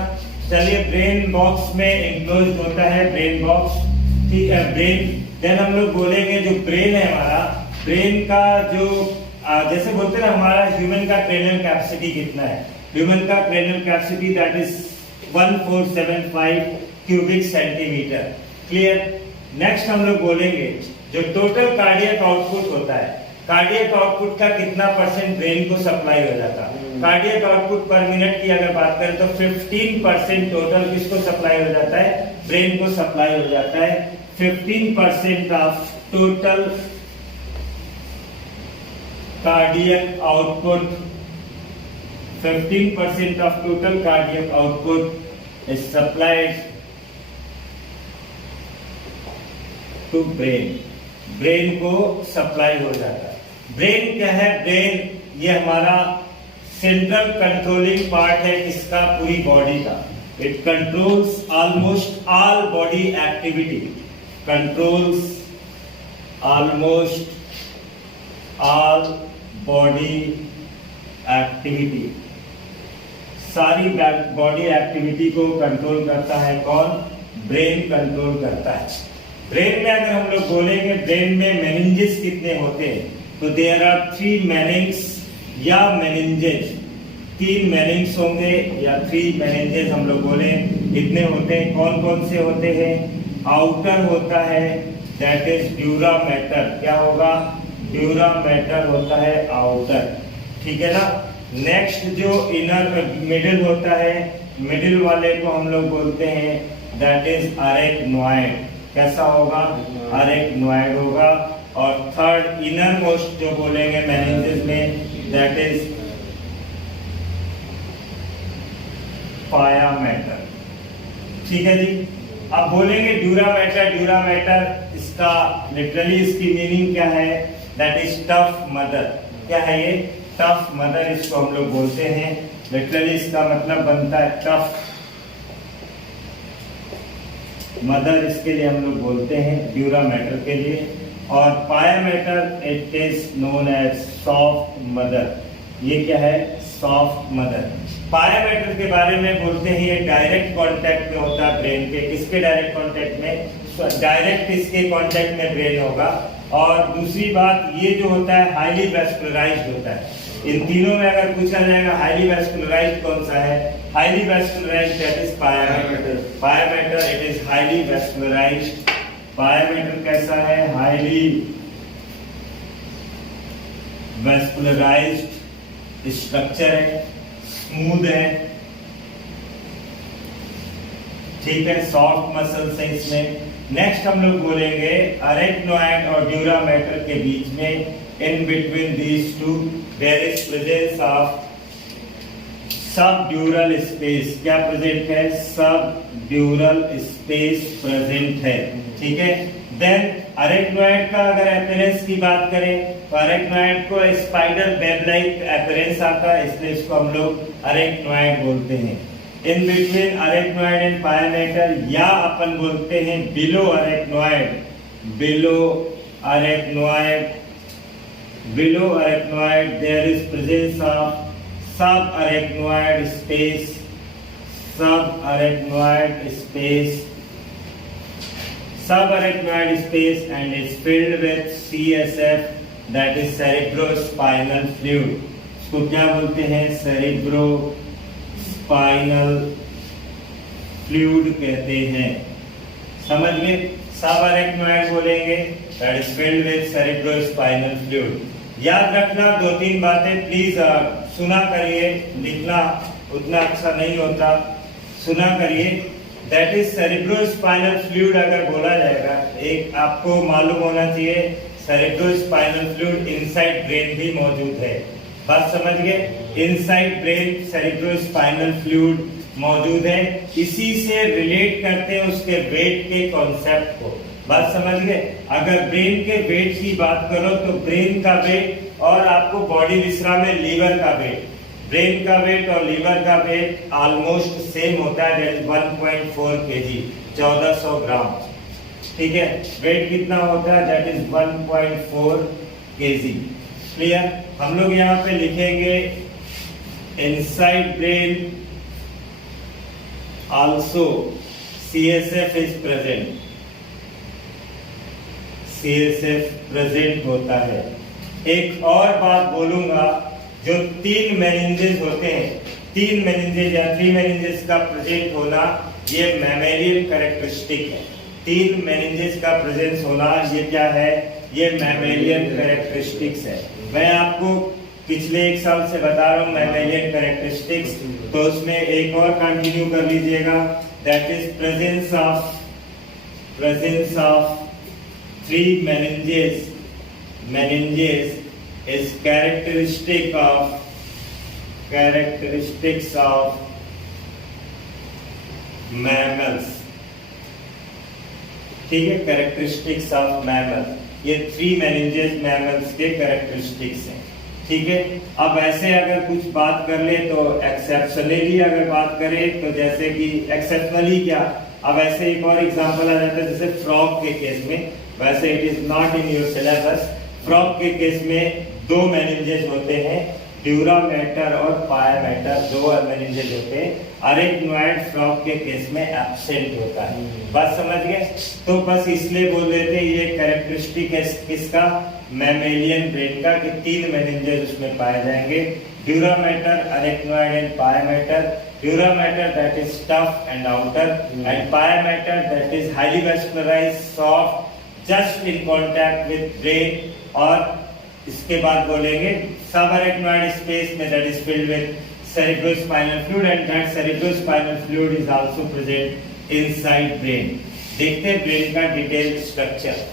चलिए, ब्रेन बॉक्स में एनक्लोज्ड होता है ब्रेन बॉक्स, ठीक है। ब्रेन, देन हम लोग बोलेंगे जो ब्रेन है हमारा, ब्रेन का जो जैसे बोलते हैं ना हमारा ह्यूमन का क्रेनियल कैपेसिटी कितना है, ह्यूमन का cranial capacity that is 1475 cubic centimetre. Clear. Next हम लोग बोलेंगे जो टोटल कार्डियक आउटपुट होता है, कार्डियक आउटपुट का कितना परसेंट ब्रेन को सप्लाई हो जाता है। कार्डियक आउटपुट पर मिनट की अगर बात करें तो 15% टोटल किसको सप्लाई हो जाता है, ब्रेन को सप्लाई हो जाता है। 15% of total cardiac output, 15% of total cardiac output is supplied to brain. Brain को सप्लाई हो जाता है। ब्रेन क्या है, ब्रेन ये हमारा सेंट्रल कंट्रोलिंग पार्ट है किसका, पूरी बॉडी का। It controls almost all body activity, controls almost all body activity, सारी बॉडी एक्टिविटी को कंट्रोल करता है कौन? ब्रेन कंट्रोल करता है। ब्रेन में अगर हम लोग बोलेंगे ब्रेन में मेनिंजेस कितने होते हैं, तो देयर आर 3 मेनिंग्स या मेनिंजेस, 3 मेनिंग्स होंगे या 3 मेनिंजेस हम लोग बोले इतने होते हैं। कौन कौन से होते हैं? आउटर होता है, दैट इज ड्यूरा मैटर। क्या होगा? ड्यूरा मैटर होता है आउटर, ठीक है ना। नेक्स्ट जो इनर मिडिल होता है, मिडिल वाले को हम लोग बोलते हैं दैट इज अरेक्नॉइड। कैसा होगा? अरेक्नॉइड होगा। और थर्ड इनर मोस्ट जो बोलेंगे मेनिंजेस में, दैट इज पाया मैटर, ठीक है जी। अब बोलेंगे ड्यूरा मैटर, ड्यूरा मैटर इसका लिटरली इसकी मीनिंग क्या है? That is tough mother. क्या है ये? टफ मदर इसको हम लोग बोलते हैं। लिटरली इसका मतलब बनता है टफ मदर, इसके लिए हम लोग बोलते हैं ड्यूरा मैटर के लिए। और pia matter it is known as soft mother. ये क्या है? Soft mother. पाया मैटर के बारे में बोलते हैं ये डायरेक्ट कांटेक्ट में होता है ब्रेन के। किसके डायरेक्ट कांटेक्ट में? डायरेक्ट इसके कांटेक्ट में ब्रेन होगा। और दूसरी बात ये जो होता है हाईली वैस्कुलराइज्ड होता है। इन तीनों में अगर पूछा जाएगा हाईली वैस्कुलराइज्ड कौन सा है? हाईली वैस्कुलराइज्ड दैट इज पाया मैटर। पाया matter it is highly vascularised. पाया मैटर कैसा है? हाईली वैस्कुलराइज्ड स्ट्रक्चर है, स्मूथ है, ठीक है, सॉफ्ट मसल्स है इसमें। नेक्स्ट हम लोग बोलेंगे अरेक्नॉइड और ड्यूरा मैटर के बीच में, in between these two there is presence of subdural space. क्या प्रेजेंट है? सबड्यूरल स्पेस प्रेजेंट है, ठीक है। देन अरेक्नॉइड का अगर अपीयरेंस की बात करें तो अरेक्नॉइड को स्पाइडर वेब लाइक अपीयरेंस आता है, इसलिए इसको हम लोग अरेक्नॉइड बोलते हैं। In between arachnoid and pia matter, या अपन बोलते हैं below arachnoid. Below arachnoid, below arachnoid there is presence of subarachnoid space, subarachnoid space, subarachnoid space and is filled with CSF, that is cerebrospinal fluid. इसको क्या बोलते हैं? cerebrospinal fluid कहते हैं। समझ गए? subarachnoid बोलेंगे that is filled with cerebrospinal fluid। याद रखना 2-3 बातें प्लीज सुना करिए, लिखना उतना अच्छा नहीं होता, सुना करिए। दैट इज सेरेब्रोस्पाइनल फ्लूइड अगर बोला जाएगा, एक आपको मालूम होना चाहिए सेरेब्रोस्पाइनल फ्लूइड इनसाइड ब्रेन भी मौजूद है। बात समझ गए? इनसाइड ब्रेन सेरेब्रोस्पाइनल फ्लूइड मौजूद है, इसी से रिलेट करते हैं उसके वेट के कॉन्सेप्ट को। बात समझ गए? अगर ब्रेन के वेट की बात करो तो ब्रेन का वेट और आपको बॉडी विसरा में लीवर का वेट, ब्रेन का वेट और लीवर का वेट ऑलमोस्ट सेम होता है, दैट इज 1.4 kg, 1400 ग्राम, ठीक है। वेट कितना होता है? That is 1.4 kg। क्लियर? हम लोग यहाँ पे लिखेंगे inside brain also CSF is present, CSF present होता है। एक और बात बोलूंगा, जो 3 मेनिंजेस होते हैं, 3 मेनिंजेस या 3 मेनिंजेस का प्रेजेंट होना, ये मैमेलियन कैरेक्टरिस्टिक है। 3 मेनिंजेस का प्रेजेंस होना ये क्या है? ये मैमेलियन कैरेक्टरिस्टिक्स है। मैं आपको पिछले 1 साल से बता रहा हूँ मैमेलियन कैरेक्टरिस्टिक्स, तो उसमें एक और कंटिन्यू कर लीजिएगा, that is presence of 3 meninges is characteristics of mammals, ठीक है, कैरेक्टरिस्टिक्स ऑफ मैमल। ये 3 meninges मैमल्स के कैरेक्टरिस्टिक्स हैं, ठीक है। अब ऐसे अगर कुछ बात कर ले तो एक्सेप्शनली अगर बात करें तो जैसे कि एक्सेप्शनली क्या, अब ऐसे एक और एग्जांपल आ जाता है, जैसे फ्रॉग के केस में वैसे it is not in your syllabus. Frog के केस में दो मेनिंजेस होते हैं, ड्यूरा मैटर और पाया मैटर, दो मेनिंजेस होते हैं। अरेक्नोइड फ्रॉग के केस में एब्सेंट होता है। बात समझ गए? तो बस इसलिए बोल देते हैं ये कैरेक्टरिस्टिक है किसका, मैमेलियन ब्रेन का, कि तीन मेनिंजेस उसमें पाए जाएंगे, dura mater, arachnoid and pia matter. Dura matter that is tough and outer, and pia matter that is highly vascularized, soft, just in contact with brain. और इसके बाद बोलेंगे subarachnoid space में that is filled with cerebrospinal fluid, and that cerebrospinal fluid is also present inside brain. देखते हैं brain का detail structure.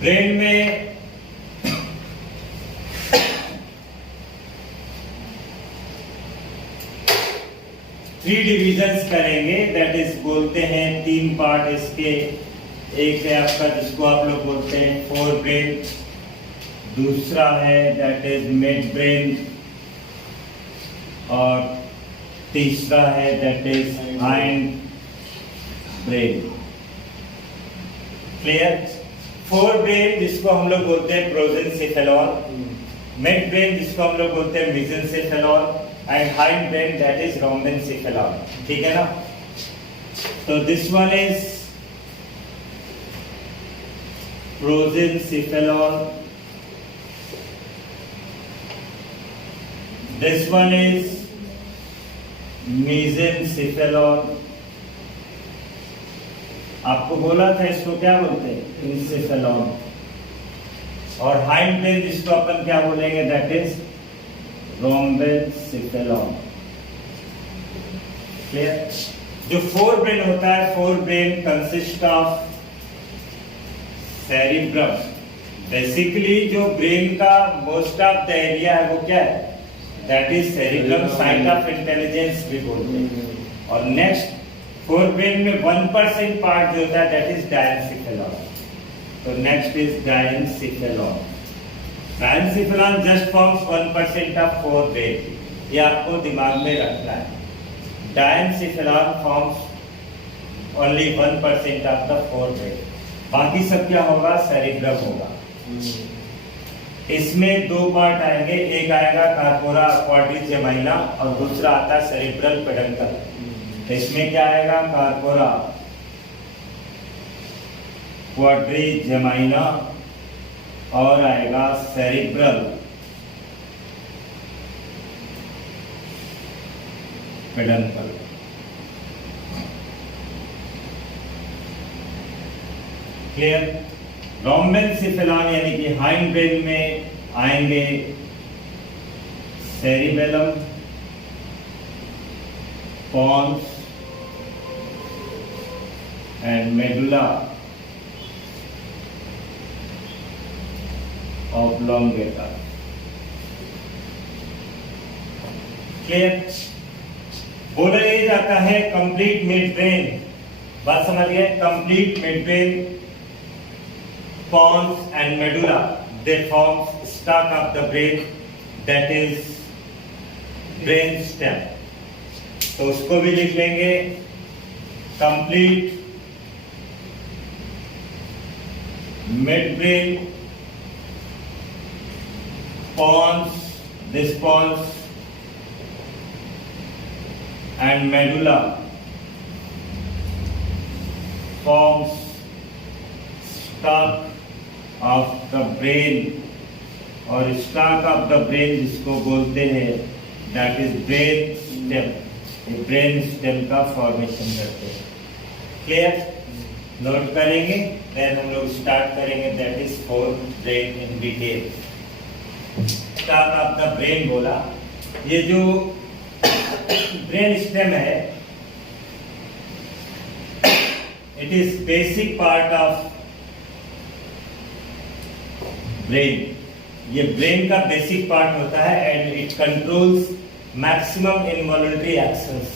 Brain में three divisions करेंगे, दैट इज बोलते हैं तीन पार्ट इसके। एक है आपका जिसको आप लोग बोलते हैं फोर ब्रेन, दूसरा है दैट इज मिड ब्रेन, और तीसरा है that is hind brain. Clear? Fore brain जिसको हम लोग बोलते हैं प्रोजेंसेफेलॉन, मिड ब्रेन जिसको हम लोग बोलते हैं मेसेंसेफेलॉन, and hind brain that is rhombencephalon. ठीक है ना? तो this one is prosencephalon, this one is mesencephalon। आपको बोला था इसको क्या बोलते हैं, इंसेफेलॉन। और हाइंड ब्रेन जिसको अपन क्या बोलेंगे, दैट इज rhombencephalon। क्लियर? जो फोर ब्रेन होता है, fore brain consist of cerebrum. Basically जो ब्रेन का मोस्ट ऑफ द एरिया है वो क्या है, that is cerebrum, site of intelligence भी बोलते हैं। और नेक्स्ट फोर ब्रेन में 1% पार्ट जो होता है दैट इज डायनसेफेलॉन। तो next is diencephalon. Diencephalon just forms 1% of fore brain, ये आपको दिमाग में रखना है। Diencephalon forms only 1% of the fore brain, बाकी सब क्या होगा, सेरिब्रम होगा। इसमें दो पार्ट आएंगे, एक आएगा कार्पोरा क्वाड्रिजेमाइना और दूसरा आता है सेरिब्रल पेडंकल। इसमें क्या आएगा, कार्पोरा क्वाड्रिजेमाइना और आएगा सेरिब्रल पेडंकल। क्लियर? रॉम्बेनसेफेलॉन यानी कि हाइंड ब्रेन में आएंगे cerebellum, pons and medulla oblongata. Clear? बोला ये जाता है कंप्लीट मिड ब्रेन। बात समझ गए? Complete mid brain, pons and medulla, they form stalk of the brain, that is brain stem। तो उसको भी लिख लेंगे, complete mid brain, pons, this pons and medulla forms stalk of the brain, और stalk of the brain जिसको बोलते हैं that is brain stem, ये brain stem का फॉर्मेशन करते हैं। क्लियर? नोट करेंगे, देन हम लोग स्टार्ट करेंगे that is for brain in detail। Start of the brain बोला, ये जो ब्रेन स्टेम है it is basic part of brain. ये ब्रेन का बेसिक पार्ट होता है and it controls maximum involuntary actions,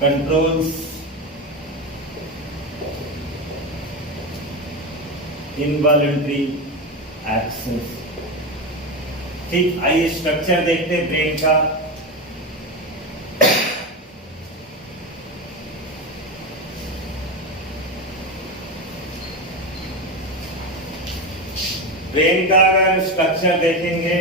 controls involuntary actions. ठीक, आइए स्ट्रक्चर देखते हैं ब्रेन का। ब्रेन का अगर स्ट्रक्चर देखेंगे,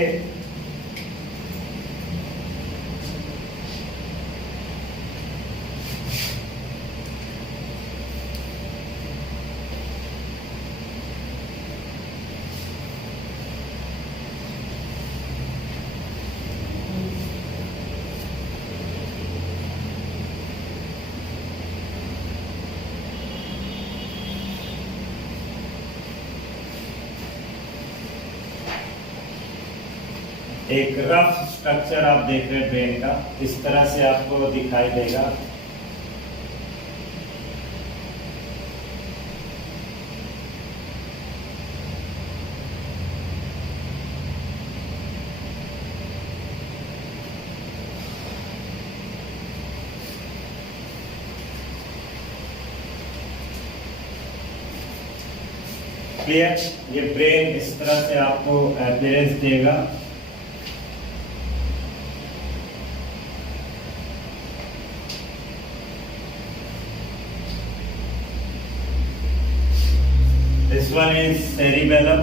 एक रफ स्ट्रक्चर आप देख रहे हैं ब्रेन का, इस तरह से आपको दिखाई देगा। क्लियर? ये ब्रेन इस तरह से आपको अपीयरेंस देगा। This one is cerebellum.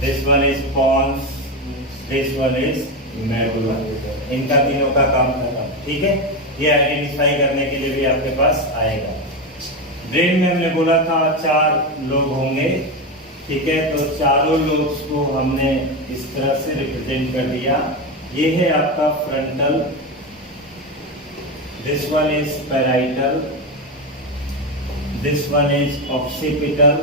This one is pons. This one is medulla. इनका तीनों का काम खत्म। ठीक है, ये आइडेंटिफाई करने के लिए भी आपके पास आएगा। ब्रेन में हमने बोला था 4 लोग होंगे। ठीक है, तो चारों लोब्स को हमने इस तरह से रिप्रेजेंट कर दिया। ये है आपका frontal, this one is parietal, this one is occipital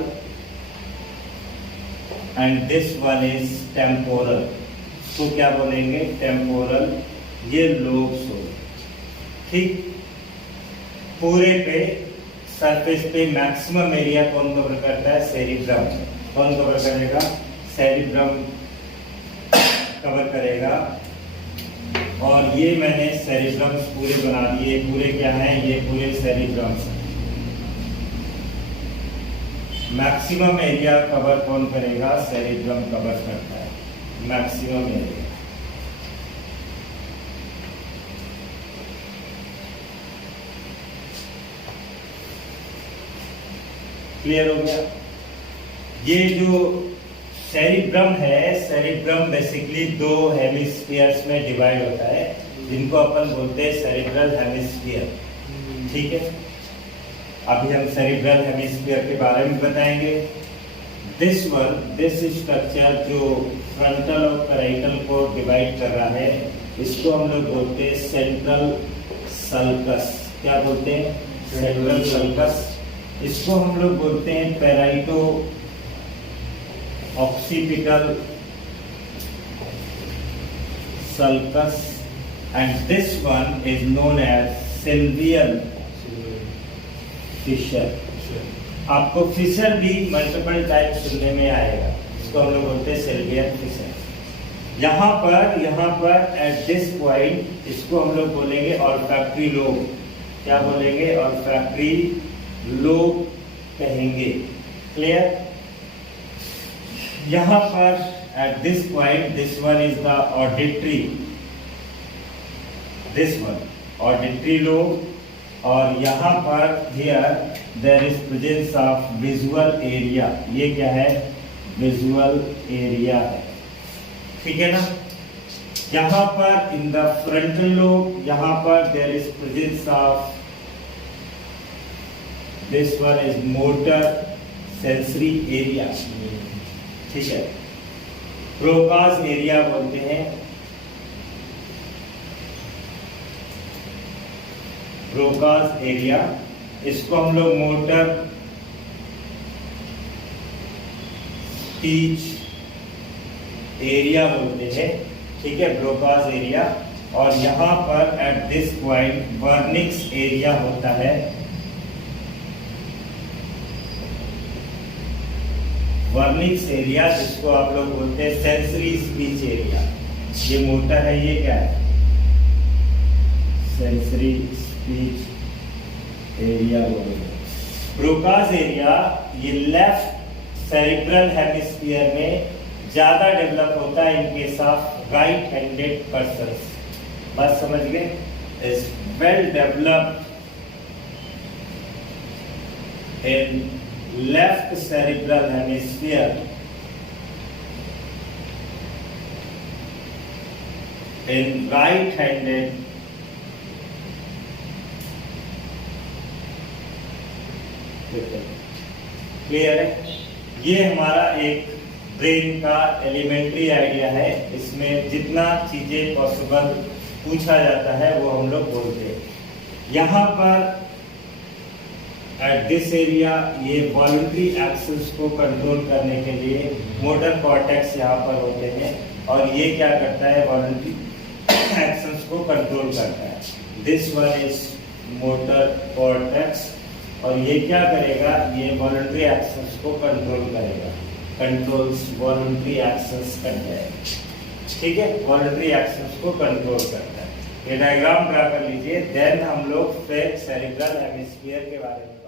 and this one is temporal। तो क्या बोलेंगे? टेम्पोरल। ये लोब्स हो। ठीक, पूरे पे सरफेस पे मैक्सिमम एरिया कौन कवर करता है? सेरिब्रम। कौन कवर करेगा? सेरिब्रम कवर करेगा। और ये मैंने सेरिब्रम्स पूरे बना दिए। पूरे क्या हैं? ये पूरे सेरिब्रम्स हैं। मैक्सिमम एरिया कवर कौन करेगा? सेरिब्रम कवर करता है मैक्सिमम एरिया। क्लियर हो गया? ये जो सेरिब्रम है, सेरिब्रम बेसिकली 2 हेमिस्फीयर्स में डिवाइड होता है, जिनको अपन बोलते हैं सेरिब्रल हेमिस्फीयर। ठीक है, अभी हम सेरिब्रल हेमिस्फीयर के बारे में बताएंगे। दिस स्ट्रक्चर जो फ्रंटल और पैराइटल को डिवाइड कर रहा है, इसको हम लोग बोलते हैं सेंट्रल सल्कस। क्या बोलते हैं? Central sulcus. इसको हम लोग बोलते हैं पैराइटो occipital sulcus, and this one is known as sylvian fissure। आपको फिशर भी मल्टीपल टाइप सुनने में आएगा, इसको हम लोग बोलते हैं सिल्वियन फिशर। यहाँ पर एट दिस पॉइंट इसको हम लोग बोलेंगे ऑल्फैक्टरी लोब। क्या बोलेंगे? ऑल्फैक्टरी लोब कहेंगे। क्लियर? यहाँ पर at this point this one is the auditory, this one auditory lobe, और यहाँ पर here there is presence of visual area. ये क्या है? विजुअल एरिया है। ठीक है ना? यहाँ पर इन द फ्रंटल लोब, यहाँ पर there is presence of this one is motor sensory area. ठीक है, ब्रोकास एरिया बोलते हैं, ब्रोकास एरिया। इसको हम लोग मोटर स्पीच एरिया बोलते हैं। ठीक है, ब्रोकास एरिया। और यहाँ पर at this point Wernicke's area होता है। वर्निक्स एरिया जिसको आप लोग बोलते हैं सेंसरी स्पीच एरिया। ये मोटर है, ये क्या है? सेंसरी स्पीच एरिया बोलते हैं। ब्रोकास एरिया ये लेफ्ट सेरिब्रल हेमिस्फीयर में ज्यादा डेवलप होता है इन case of right handed persons. बात समझ गए? Is well developed in left cerebral hemisphere in right handed clear है। ये हमारा एक ब्रेन का एलिमेंट्री आइडिया है। इसमें जितना चीजें पॉसिबल पूछा जाता है वो हम लोग बोलते हैं। यहाँ पर एट दिस एरिया ये वॉलंटरी एक्शंस को कंट्रोल करने के लिए मोटर कॉर्टेक्स यहाँ पर होते हैं और ये क्या करता है, वॉलंटरी एक्शंस को कंट्रोल करता है। This one is motor cortex और ये क्या करेगा, ये वॉलंटरी एक्शंस को कंट्रोल करेगा, कंट्रोल्स वॉलंटरी एक्शंस करता है। ठीक है, वॉलंटरी एक्शंस को कंट्रोल करता है। ये डायग्राम ड्रा कर लीजिए। देन हम लोग फिर सेरिब्रल हेमिस्फीयर के बारे में